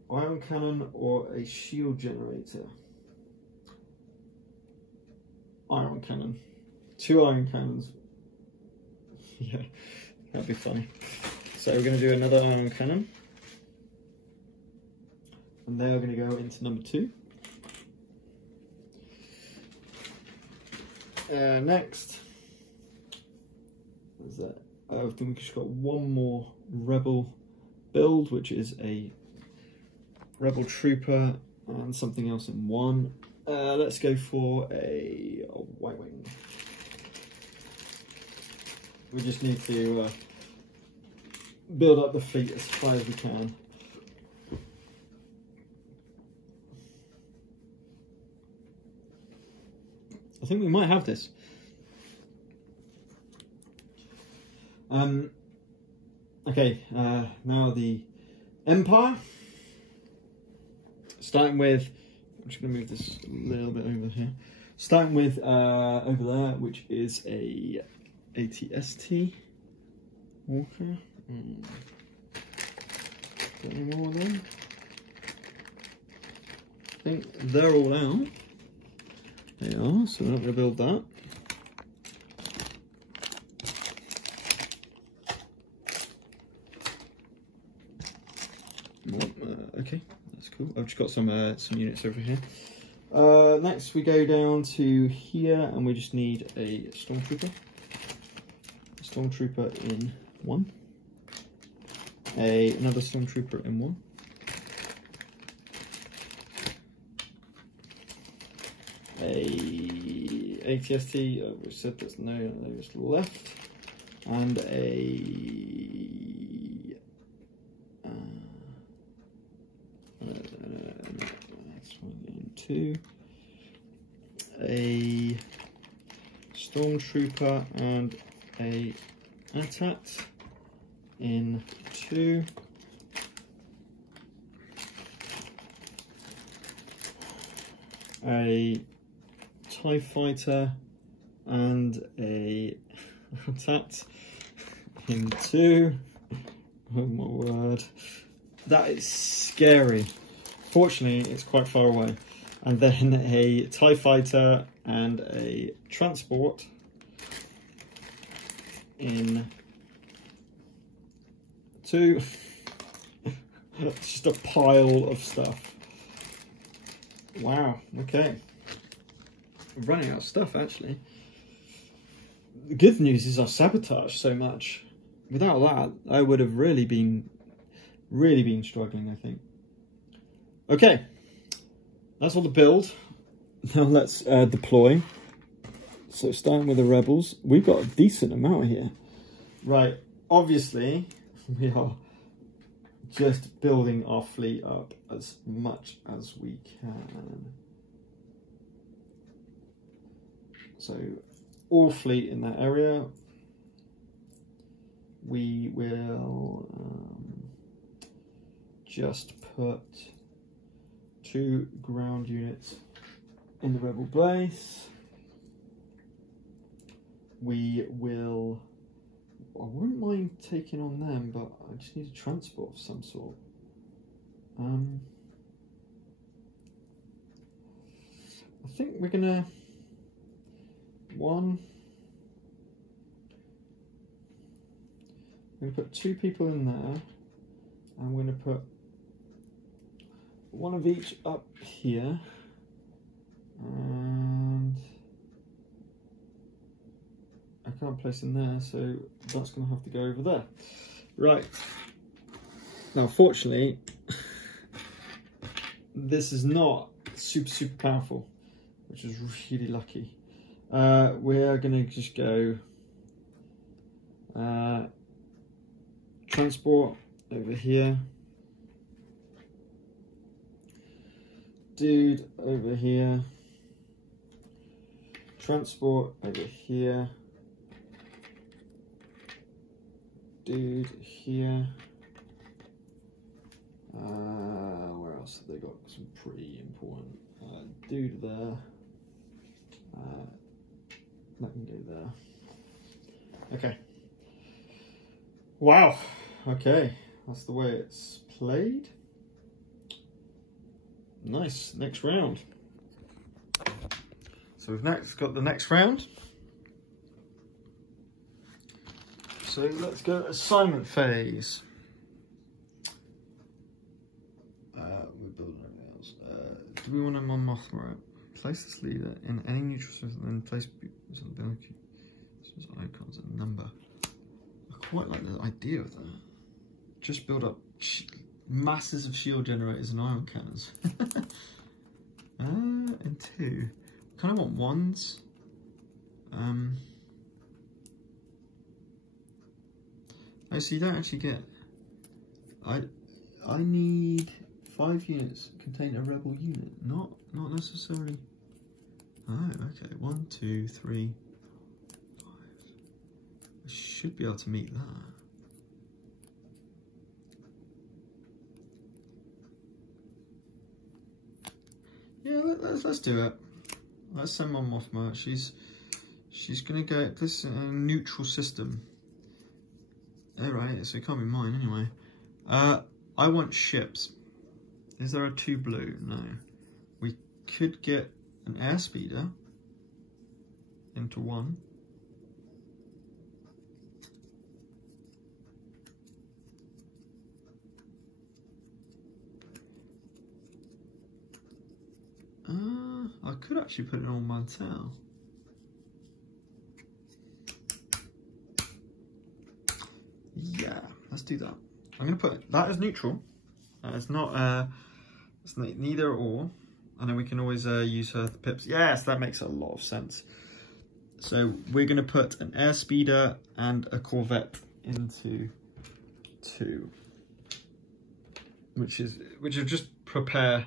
ion cannon or a shield generator. Ion cannon. 2 ion cannons. Yeah, that'd be funny. So we're going to do another ion cannon. And they are going to go into number 2. Next, what is that? I think we've just got one more rebel build, which is a rebel trooper and something else in 1. Let's go for a Y-wing. We just need to build up the fleet as high as we can. I think we might have this. Okay, now the Empire. Starting with, I'm just going to move this a little bit over here. Starting with over there, which is a ATST Walker. Got any more of them? I think they're all out. They are, so we're not going to build that. Okay, that's cool. I've just got some units over here. Next we go down to here and we just need a Stormtrooper. A Stormtrooper in 1. Another Stormtrooper in 1. A ATST, we said there's no those left, and next one in 2, a Stormtrooper and a AT-AT in 2. A TIE Fighter and a AT-AT in 2. Oh my word. That is scary. Fortunately, it's quite far away. And then a TIE Fighter and a transport in 2. It's just a pile of stuff. Wow, okay. I'm running out of stuff, actually. The good news is I've sabotaged so much. Without that, I would have really been struggling, I think. Okay, that's all the build. Now let's deploy. So starting with the rebels, we've got a decent amount here. Right, obviously, we are just building our fleet up as much as we can. So all fleet in that area. We will just put 2 ground units in the rebel base. We will, I wouldn't mind taking on them, but I just need a transport of some sort. I think we're gonna I'm gonna put 2 people in there. I'm gonna put 1 of each up here. can't place in there, so that's going to have to go over there. Right. Now, fortunately, this is not super powerful, which is really lucky. We're going to just go transport over here, dude over here, transport over here, dude here. Where else have they got some pretty important dude there? That can go there. Okay. Wow. Okay, that's the way it's played. Nice. Next round. So we've next got the next round. So let's go assignment phase. We're building everything else. Do we want a Mon Mothma? Place this leader in any neutral system and place icons and number. I quite like the idea of that. Just build up masses of shield generators and ion cannons. And two. I kind of want ones. Oh, so you don't actually get. I need 5 units contain a rebel unit. Not necessarily. Oh, okay. 1, 2, 3, 5. I should be able to meet that. Yeah, let's do it. Let's send Mon Mothma. She's gonna go. This is a neutral system. Alright, so it can't be mine anyway. I want ships. Is there a 2 blue? No. We could get an airspeeder into 1. I could actually put it on Mantell. Yeah, let's do that. I'm going to put that as neutral. It's not, it's neither or. And then we can always use her pips. Yes, that makes a lot of sense. So we're going to put an airspeeder and a corvette into 2, which will just prepare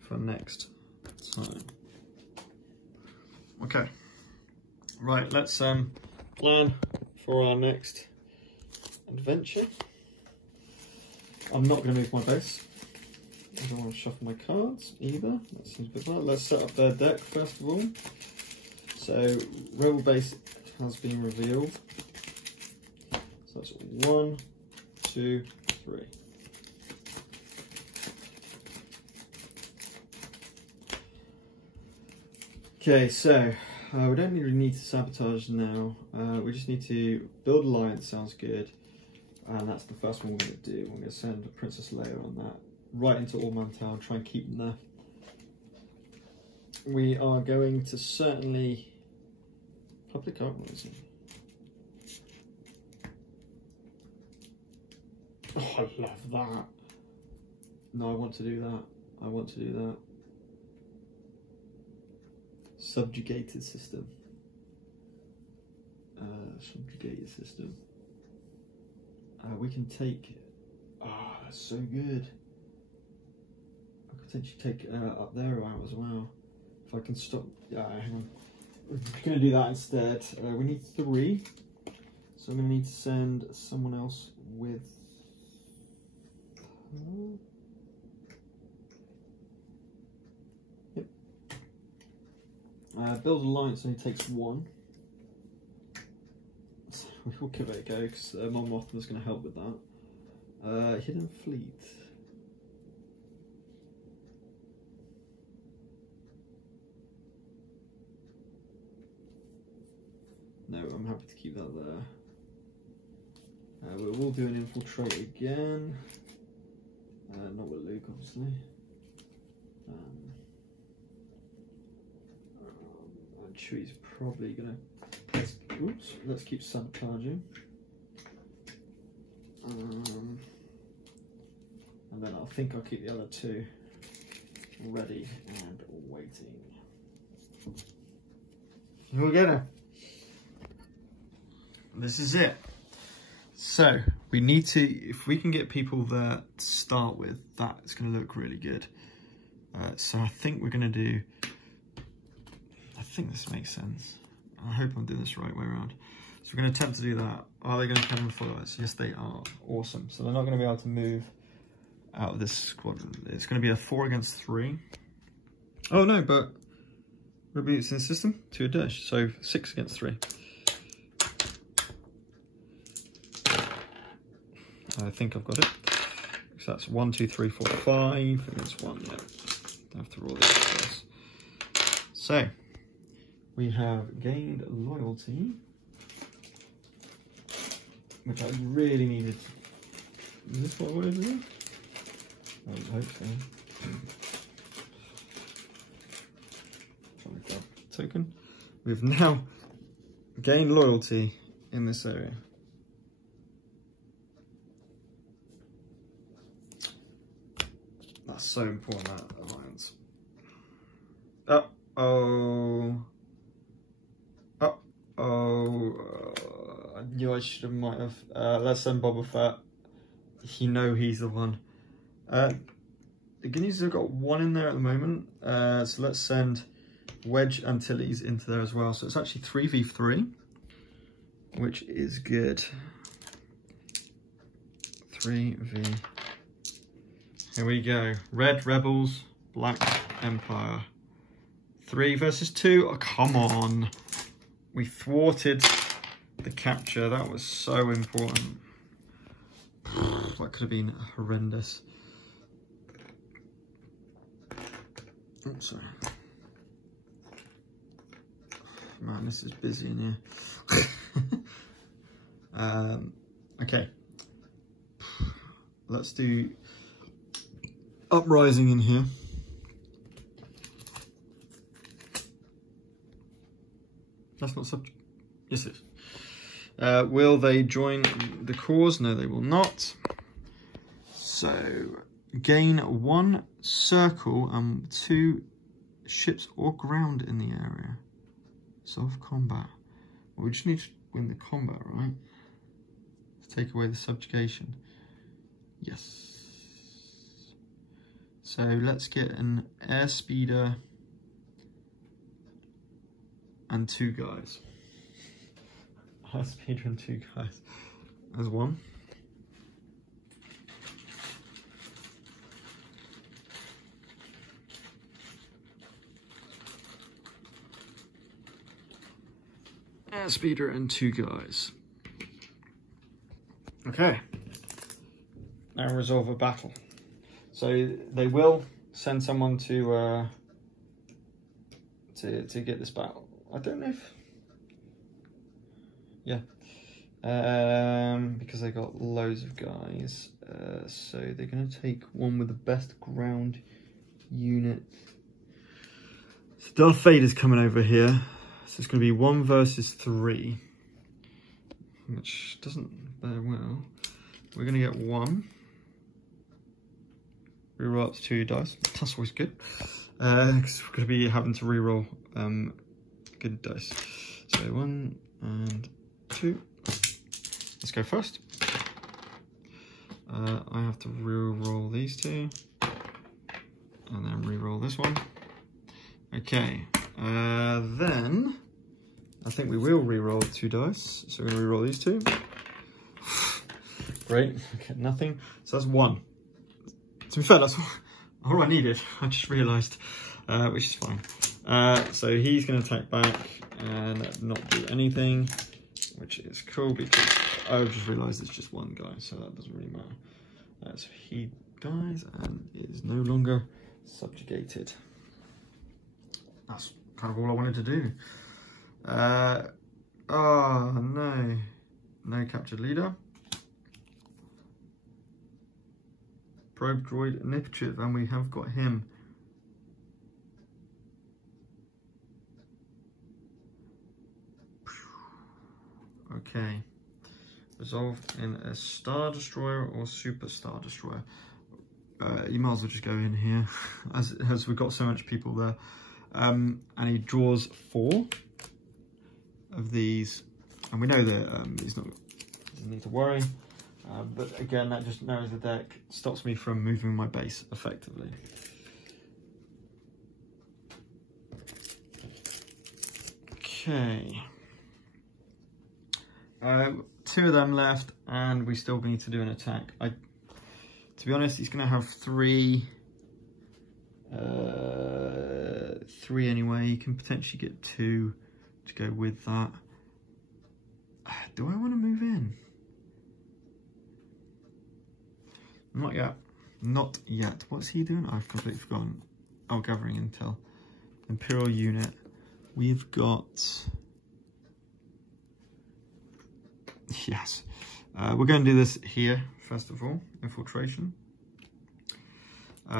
for next time. Okay, right. Let's plan for our next adventure. I'm not going to move my base. I don't want to shuffle my cards either. That seems a bit hard. Let's set up their deck first of all. So rebel base has been revealed. So that's 1, 2, 3. Okay, so we don't really need to sabotage now. We just need to build alliance. Sounds good. And that's the first one we're going to do. We're going to send Princess Leia on that right into Ord Mantell and try and keep them there. We are going to certainly public art. What is it? Oh, I love that. No, I want to do that. I want to do that. Subjugated system. Subjugated system. We can take. Ah, that's so good. I could potentially take up there out as well. If I can stop. Yeah, hang on. We're going to do that instead. We need 3. So I'm going to need to send someone else with. Yep. Build alliance only takes 1. So we'll give it a go because Mon Mothma's going to help with that. Hidden Fleet. No, I'm happy to keep that there. We will do an infiltrate again. Not with Luke, obviously. And Chewie's probably going to Oops, let's keep sabotaging. And then I think I'll keep the other two ready and waiting. We'll get her. This is it. So we need to, if we can get people there to start with, that's going to look really good. So I think we're going to do, I think this makes sense. I hope I'm doing this the right way around. So we're going to attempt to do that. Are they going to come and follow us? Yes, they are. Awesome. So they're not going to be able to move out of this squadron. It's going to be a 4 against 3. Oh no, but it's in the system to a dash. So 6 against 3. I think I've got it. So that's 1, 2, 3, 4, 5 against 1. Yeah, I have to roll this first. So we have gained loyalty, which I really needed. Is this what I wanted to do? I hope so. Trying to grab a token. We've now gained loyalty in this area. That's so important, that alliance. I knew I might have. Let's send Boba Fett. You know he's the one. The Guineas have got 1 in there at the moment. So let's send Wedge Antilles into there as well. So it's actually 3v3, which is good. 3v. Here we go. Red Rebels, Black Empire. 3 versus 2. Oh, come on. We thwarted the capture. That was so important. That could have been horrendous. Oh, sorry. Man, this is busy in here. Okay. Let's do Uprising in here. That's not subject. Yes, it is. Will they join the cause? No, they will not. So, gain 1 circle and 2 ships or ground in the area. Solve combat. Well, we just need to win the combat, right? To take away the subjugation. Yes. So let's get an airspeeder and 2 guys. Airspeeder and 2 guys. There's 1. Airspeeder and 2 guys. Okay. Now resolve a battle. So they will send someone to get this battle. I don't know if, yeah, because they got loads of guys. So they're gonna take one with the best ground unit. So Darth Vader's coming over here. So it's gonna be 1 versus 3, which doesn't bear well. We're gonna get 1. Reroll up to 2 dice. That's always good. Because we're going to be having to reroll good dice. So 1 and 2. Let's go first. I have to reroll these 2. And then reroll this one. Okay. Then I think we will reroll 2 dice. So we're going to reroll these 2. Great. Okay, nothing. So that's 1. To be fair, that's all I needed. I just realised, which is fine. So he's going to attack back and not do anything, which is cool because I've just realised it's just 1 guy, so that doesn't really matter. So he dies and is no longer subjugated. That's kind of all I wanted to do. Oh no, no captured leader. Probe droid initiative, and we have got him. Okay. Resolved in a Star Destroyer or Super Star Destroyer. You might as well just go in here, as we've got so much people there. And he draws 4 of these, and we know that he's not, doesn't need to worry. But again, that just narrows the deck, stops me from moving my base effectively. Okay. 2 of them left, and we still need to do an attack. To be honest, he's going to have 3. 3 anyway. You can potentially get 2 to go with that. Do I want to move in? Not yet. Not yet. What's he doing? I've completely forgotten. Oh, gathering intel. Imperial unit. We've got... Yes. We're going to do this here, first of all. Infiltration.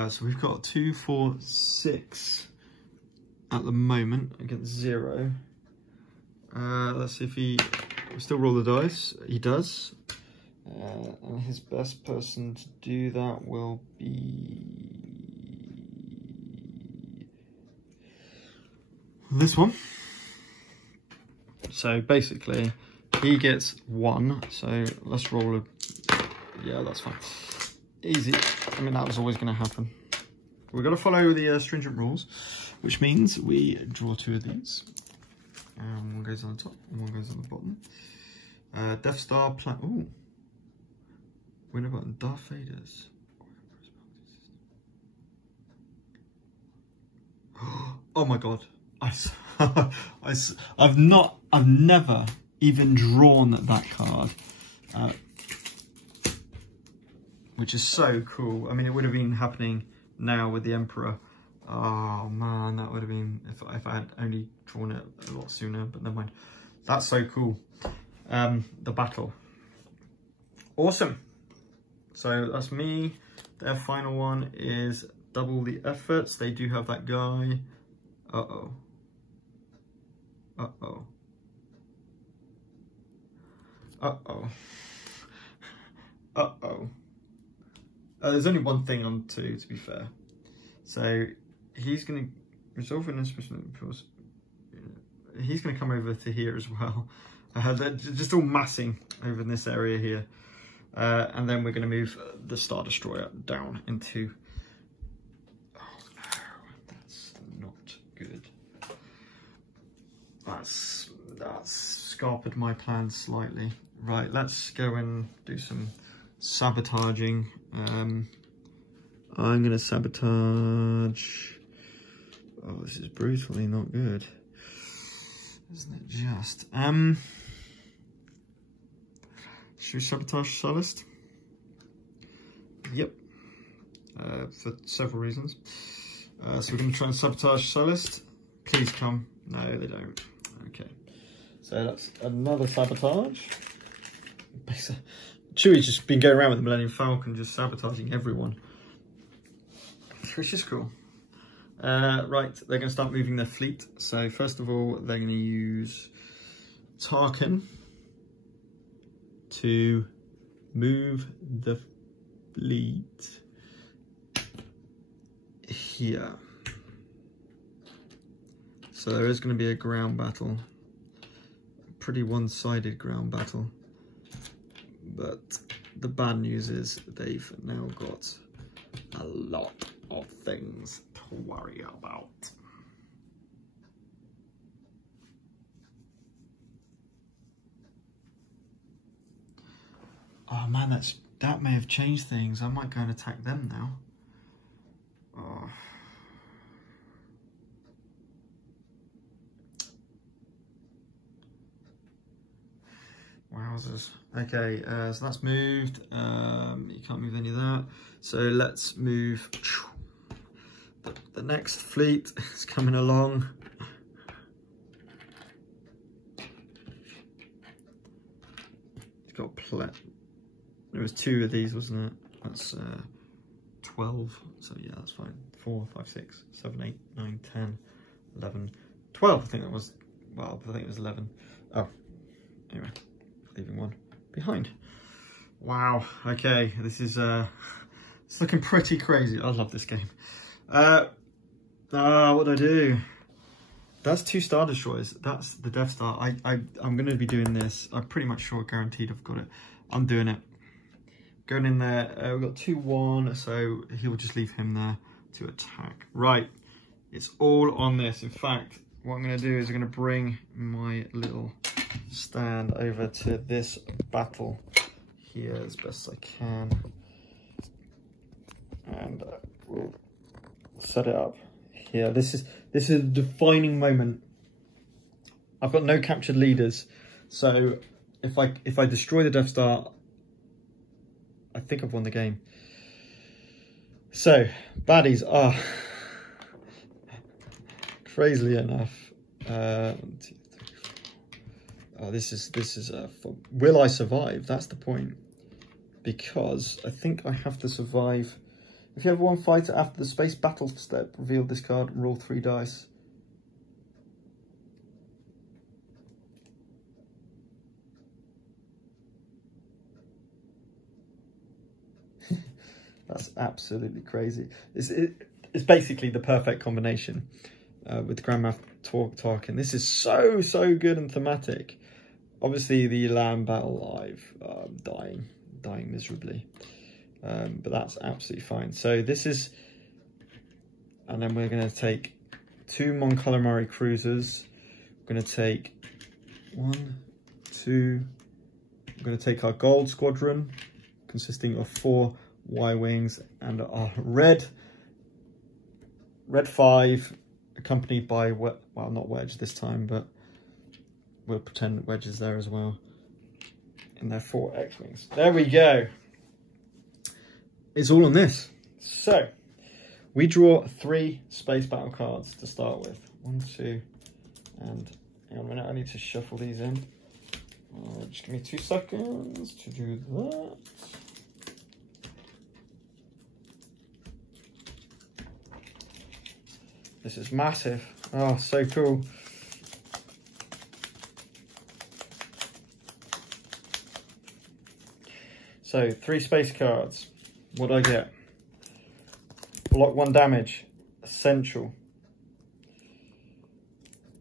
So we've got 2, 4, 6 at the moment against 0. Let's see if he still roll the dice. He does. And his best person to do that will be this one. So basically he gets 1, so let's roll a... Yeah, that's fine. Easy. I mean, that was always going to happen. We've got to follow the stringent rules, which means we draw 2 of these. One goes on the top and one goes on the bottom. Death Star plan. Ooh. Winner button. Darth Vader's. Oh my god. I've never even drawn that card. Which is so cool. I mean, it would have been happening now with the Emperor. Oh man, that would have been if I had only drawn it a lot sooner, but never mind. That's so cool. The battle. Awesome. So that's me. Their final one is double the efforts. They do have that guy. Uh-oh. Uh-oh. Uh-oh. Uh-oh. There's only one thing on 2, to be fair. So he's going to resolve an inspiration. He's going to come over to here as well. They're just all massing over in this area here. And then we're going to move the Star Destroyer down into... Oh no, that's not good. That's scarpered my plans slightly. Right, let's go and do some sabotaging. I'm going to sabotage... Oh, this is brutally not good. Isn't it just? Should we sabotage Sullust? Yep. For several reasons. So we're going to try and sabotage Sullust. Please come. No, they don't. Okay. So that's another sabotage. Chewie's just been going around with the Millennium Falcon, just sabotaging everyone. Which is cool. Right, they're going to start moving their fleet. So first of all, they're going to use Tarkin to move the fleet here. So there is going to be a ground battle. Pretty one-sided ground battle. But the bad news is they've now got a lot of things to worry about. Oh man, that may have changed things. I might go and attack them now. Oh. Wowzers. Okay, so that's moved. You can't move any of that. So let's move the next fleet is coming along. It's got there was 2 of these, wasn't it? That's 12. So yeah, that's fine. 4, 5, 6, 7, 8, 9, 10, 11, 12. I think that was, well, I think it was 11. Oh, anyway. leaving one behind. Wow, okay, this is it's looking pretty crazy. I love this game. What do I do? That's 2 Star Destroyers. That's the Death Star. I'm going to be doing this. I'm pretty much sure, guaranteed I've got it. I'm doing it. Going in there. We've got 2-1, so he'll just leave him there to attack. Right, it's all on this. In fact, what I'm going to do is I'm going to bring my little stand over to this battle here as best I can. And we'll set it up here. This is a defining moment. I've got no captured leaders, so if I destroy the Death Star, I think I've won the game. So baddies are crazily enough. 1, 2, 3, 4. Oh, this is will I survive? That's the point, because I think I have to survive. If you have 1 fighter after the space battle step, reveal this card and roll 3 dice. That's absolutely crazy. It's basically the perfect combination with Grand Moff Tarkin. This is so good and thematic. Obviously the Lamb Battle Live, dying miserably. But that's absolutely fine. So this is, and then we're going to take 2 Mon Calamari cruisers. We're going to take 1, 2. We're going to take our gold squadron, consisting of 4 Y-wings and our red 5, accompanied by well, not Wedge this time, but we'll pretend Wedge is there as well. And their 4 X-wings. There we go. It's all on this. So we draw 3 space battle cards to start with. 1, 2, and hang on a minute, I need to shuffle these in. Just give me 2 seconds to do that. This is massive. Oh, so cool. So 3 space cards. What do I get? Block 1 damage. Essential.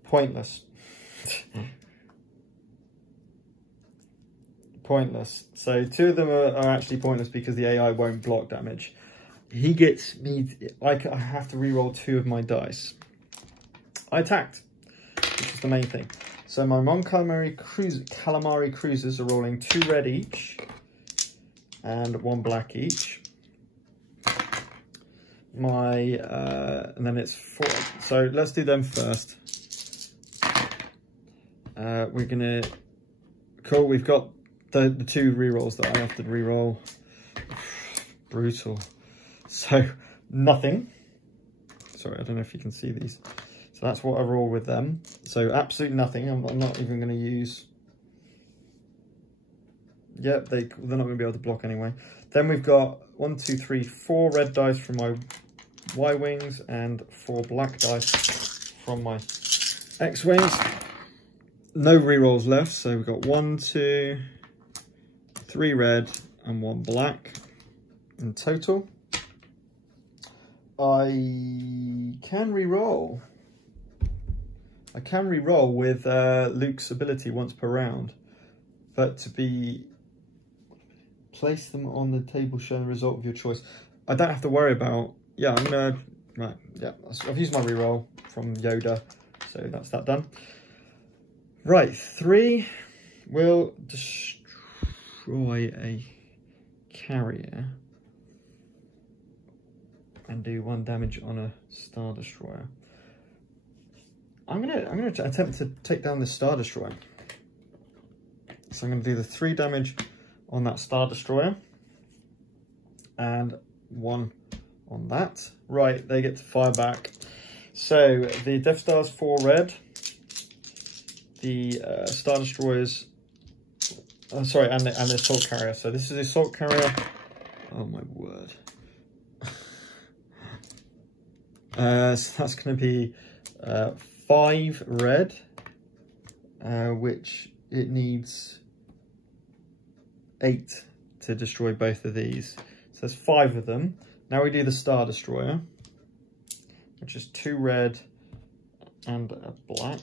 Pointless. Pointless. So 2 of them are actually pointless because the AI won't block damage. He gets me, I have to reroll 2 of my dice. I attacked, which is the main thing. So my Mon Calamari cruisers are rolling 2 red each and 1 black each. My, and then it's 4. So let's do them first. We're gonna, cool, we've got the 2 rerolls that I have to reroll. Brutal. So nothing. Sorry, I don't know if you can see these. So that's what I roll with them. So absolutely nothing. I'm not even going to use. Yep, they're not going to be able to block anyway. Then we've got 1, 2, 3, 4 red dice from my Y-wings and 4 black dice from my X-wings. No rerolls left. So we've got 1, 2, 3 red and 1 black in total. I can re-roll. I can re-roll with Luke's ability once per round, but to be place them on the table showing the result of your choice. I don't have to worry about. Yeah, I'm gonna. Right. Yeah, I've used my re-roll from Yoda, so that's that done. Right, 3 will destroy a carrier and do 1 damage on a Star Destroyer. I'm gonna attempt to take down this Star Destroyer. So I'm gonna do the 3 damage on that Star Destroyer and 1 on that. Right, they get to fire back. So the Death Star's 4 red. The Star Destroyers. Sorry, and the Assault Carrier. So this is the Assault Carrier. Oh my word. So that's going to be 5 red, which it needs 8 to destroy both of these. So there's 5 of them. Now we do the Star Destroyer, which is 2 red and a black.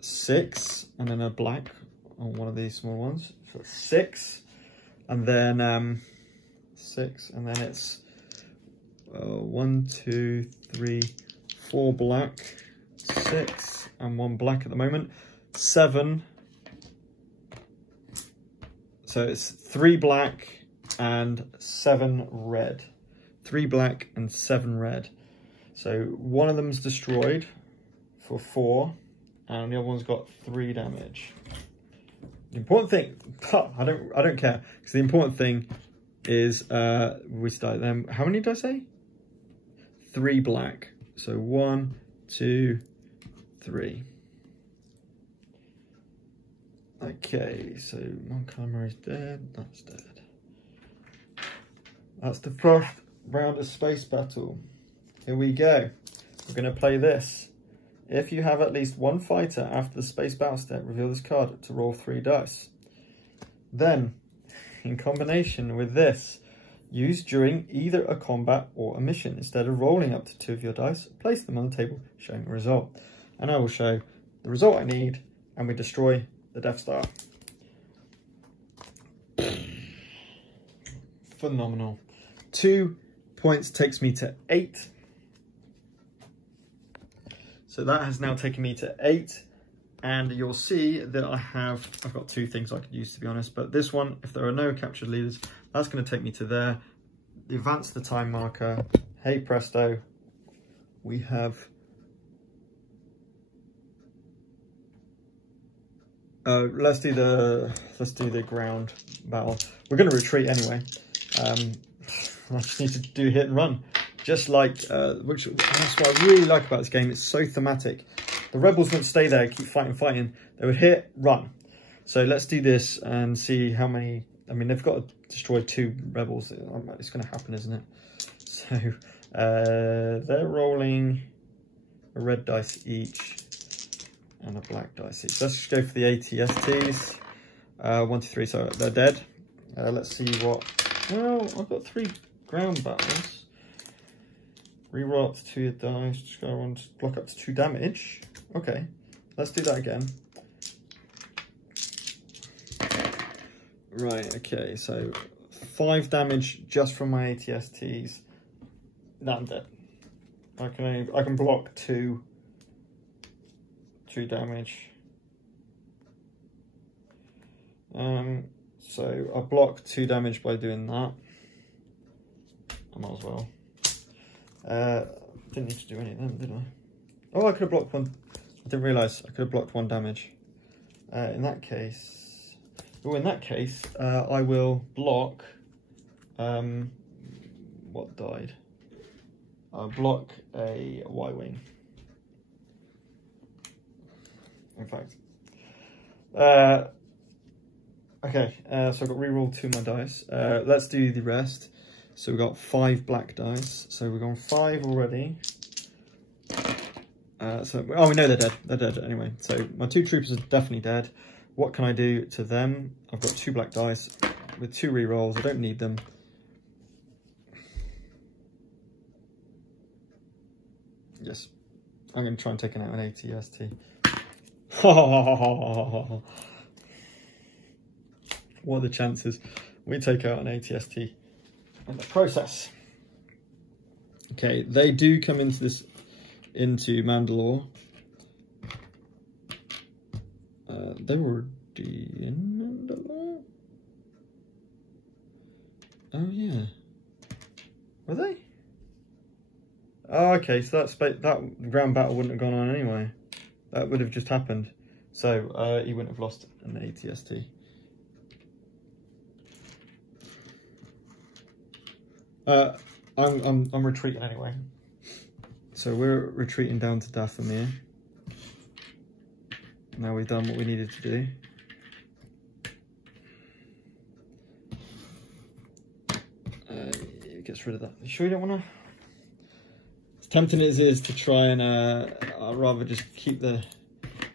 6 and then a black on one of these small ones. So it's 6. And then 6, and then it's 1, 2, 3, 4 black, 6, and 1 black at the moment. 7. So it's 3 black and 7 red. 3 black and 7 red. So one of them's destroyed for 4, and the other one's got 3 damage. The important thing, I don't care, because the important thing is we start them. How many did I say? 3 black. So 1, 2, 3. Okay, so Montgomery is dead. That's dead. That's the first round of Space Battle. Here we go. We're going to play this. If you have at least 1 fighter after the Space Battle step, reveal this card to roll 3 dice. Then, in combination with this, use during either a combat or a mission. Instead of rolling up to 2 of your dice, place them on the table, showing the result. And I will show the result I need, and we destroy the Death Star. Phenomenal. 2 points takes me to 8. So that has now taken me to 8. And you'll see that I've got 2 things I could use, to be honest. But this one, if there are no captured leaders, that's going to take me to there. Advance the time marker. Hey presto, we have let's do the ground battle. We're going to retreat anyway. I just need to do hit and run, just like which that's what I really like about this game. It's so thematic. The rebels wouldn't stay there, keep fighting. They would hit, run. So let's do this and see how many. I mean, they've got to destroy 2 rebels. It's going to happen, isn't it? So they're rolling a red dice each and a black dice each. Let's just go for the ATSTs. 1, 2, 3. So they're dead. Let's see what. Well, I've got 3 ground battles. Reroll up to 2 dice. Just go on, just block up to 2 damage. Okay, let's do that again. Right, okay, so 5 damage just from my ATSTs. No, I'm dead. I can block 2 damage. So I block 2 damage by doing that. I might as well. Didn't need to do any of them, did I? Oh, I could have blocked 1. I didn't realise I could have blocked 1 damage. In that case, I will block. What died? I'll block a Y-wing. In fact. Okay, so I've got reroll 2 of my dice. Let's do the rest. So we've got 5 black dice. So we've gone 5 already. Oh, we know they're dead. They're dead anyway. So my 2 troopers are definitely dead. What can I do to them? I've got 2 black dice with 2 rerolls. I don't need them. Yes, I'm going to try and take out an ATST. What are the chances we take out an ATST in the process? Okay, they do come into Mandalore. They were already in Mandalore? Oh yeah. Were they? Oh, okay, so that ground battle wouldn't have gone on anyway. That would have just happened. So he wouldn't have lost an ATST. I'm retreating anyway. So we're retreating down to Dathomir. Now we've done what we needed to do. It gets rid of that. You sure you don't want to? As tempting as it is to try and I'd rather just keep the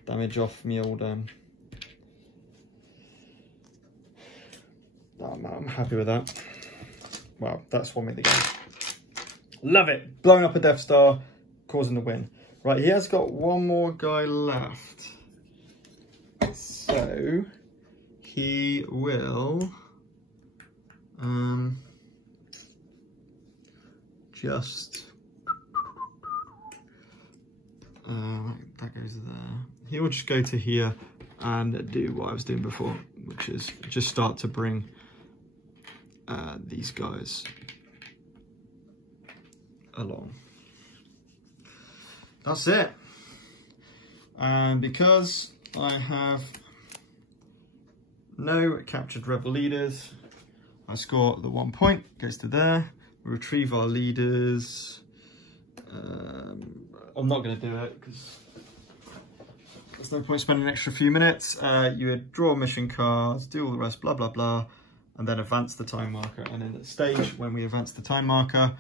damage off me old I'm happy with that. Wow, that's won me the game. Love it. Blowing up a Death Star, causing the win. Right, he has got one more guy left. So he will just that goes there. He will just go to here and do what I was doing before, which is just start to bring these guys along. That's it. And because I have no captured rebel leaders, I score the 1 point, goes to there. We retrieve our leaders. I'm not going to do it because there's no point spending an extra few minutes. You would draw mission cards, do all the rest, blah, blah, blah, and then advance the time marker. And in the stage, when we advance the time marker,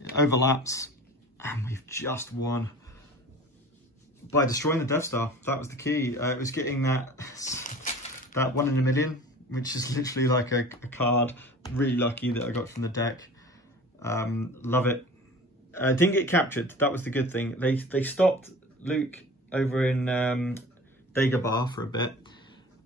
it overlaps, and we've just won by destroying the Death Star. That was the key. It was getting that 1 in a million, which is literally like a card. Really lucky that I got from the deck. Love it. Didn't get captured. That was the good thing. They stopped Luke over in Dagobah for a bit.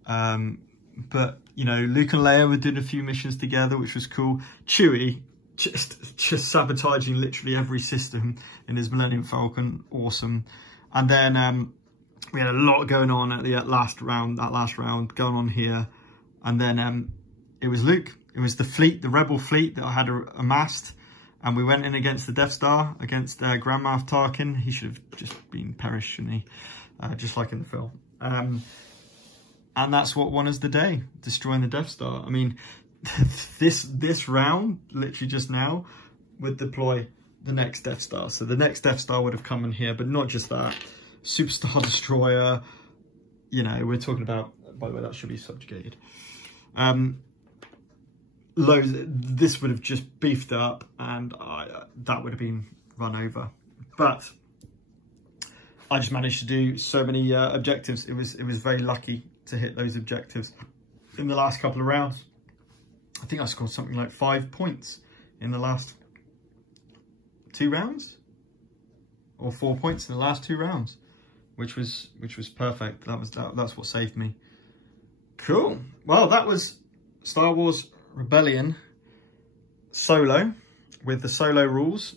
But, you know, Luke and Leia were doing a few missions together, which was cool. Chewie just sabotaging literally every system in his Millennium Falcon. Awesome. And then we had a lot going on at the last round going on here. And then it was Luke. It was the fleet, the rebel fleet that I had amassed. And we went in against the Death Star, against Grand Moff Tarkin. He should have just been perished, shouldn't he? Just like in the film. And that's what won us the day, destroying the Death Star. I mean, this round, literally just now, would deploy the next Death Star. So the next Death Star would have come in here, but not just that. Superstar Destroyer, you know, we're talking about, by the way, that should be subjugated. Loads, this would have just beefed up, and that would have been run over. But I just managed to do so many objectives. It was very lucky to hit those objectives in the last couple of rounds. I think I scored something like 5 points in the last 2 rounds, or 4 points in the last 2 rounds, which was perfect. That's what saved me. Cool. Well, that was Star Wars Rebellion Solo with the solo rules.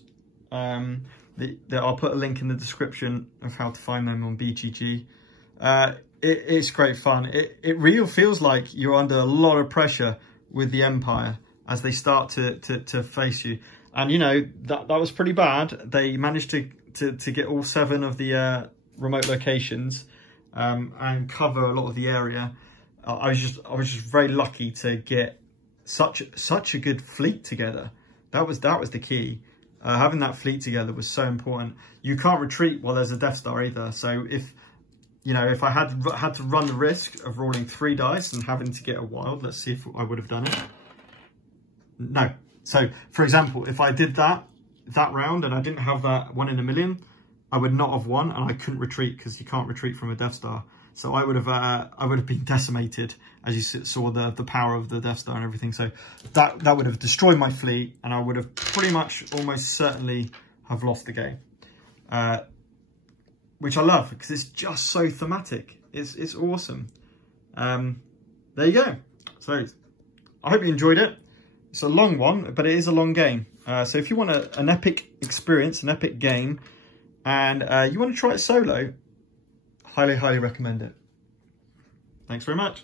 I'll put a link in the description of how to find them on BGG. It's great fun. It really feels like you're under a lot of pressure with the Empire as they start to face you. And you know, that was pretty bad. They managed to get all 7 of the remote locations and cover a lot of the area. I was just very lucky to get such a good fleet together. That was the key. Having that fleet together was so important. You can't retreat while there's a Death Star either. So if I had to run the risk of rolling 3 dice and having to get a wild, let's see if I would have done it. No. So for example, if I did that round and I didn't have that 1 in a million, I would not have won, and I couldn't retreat because you can't retreat from a Death Star. So I would have been decimated, as you saw the power of the Death Star and everything. So that would have destroyed my fleet, and I would have pretty much almost certainly have lost the game. Which I love because it's just so thematic. It's awesome. There you go. So I hope you enjoyed it. It's a long one, but it is a long game. So if you want an epic experience, an epic game, and you want to try it solo, highly recommend it. Thanks very much.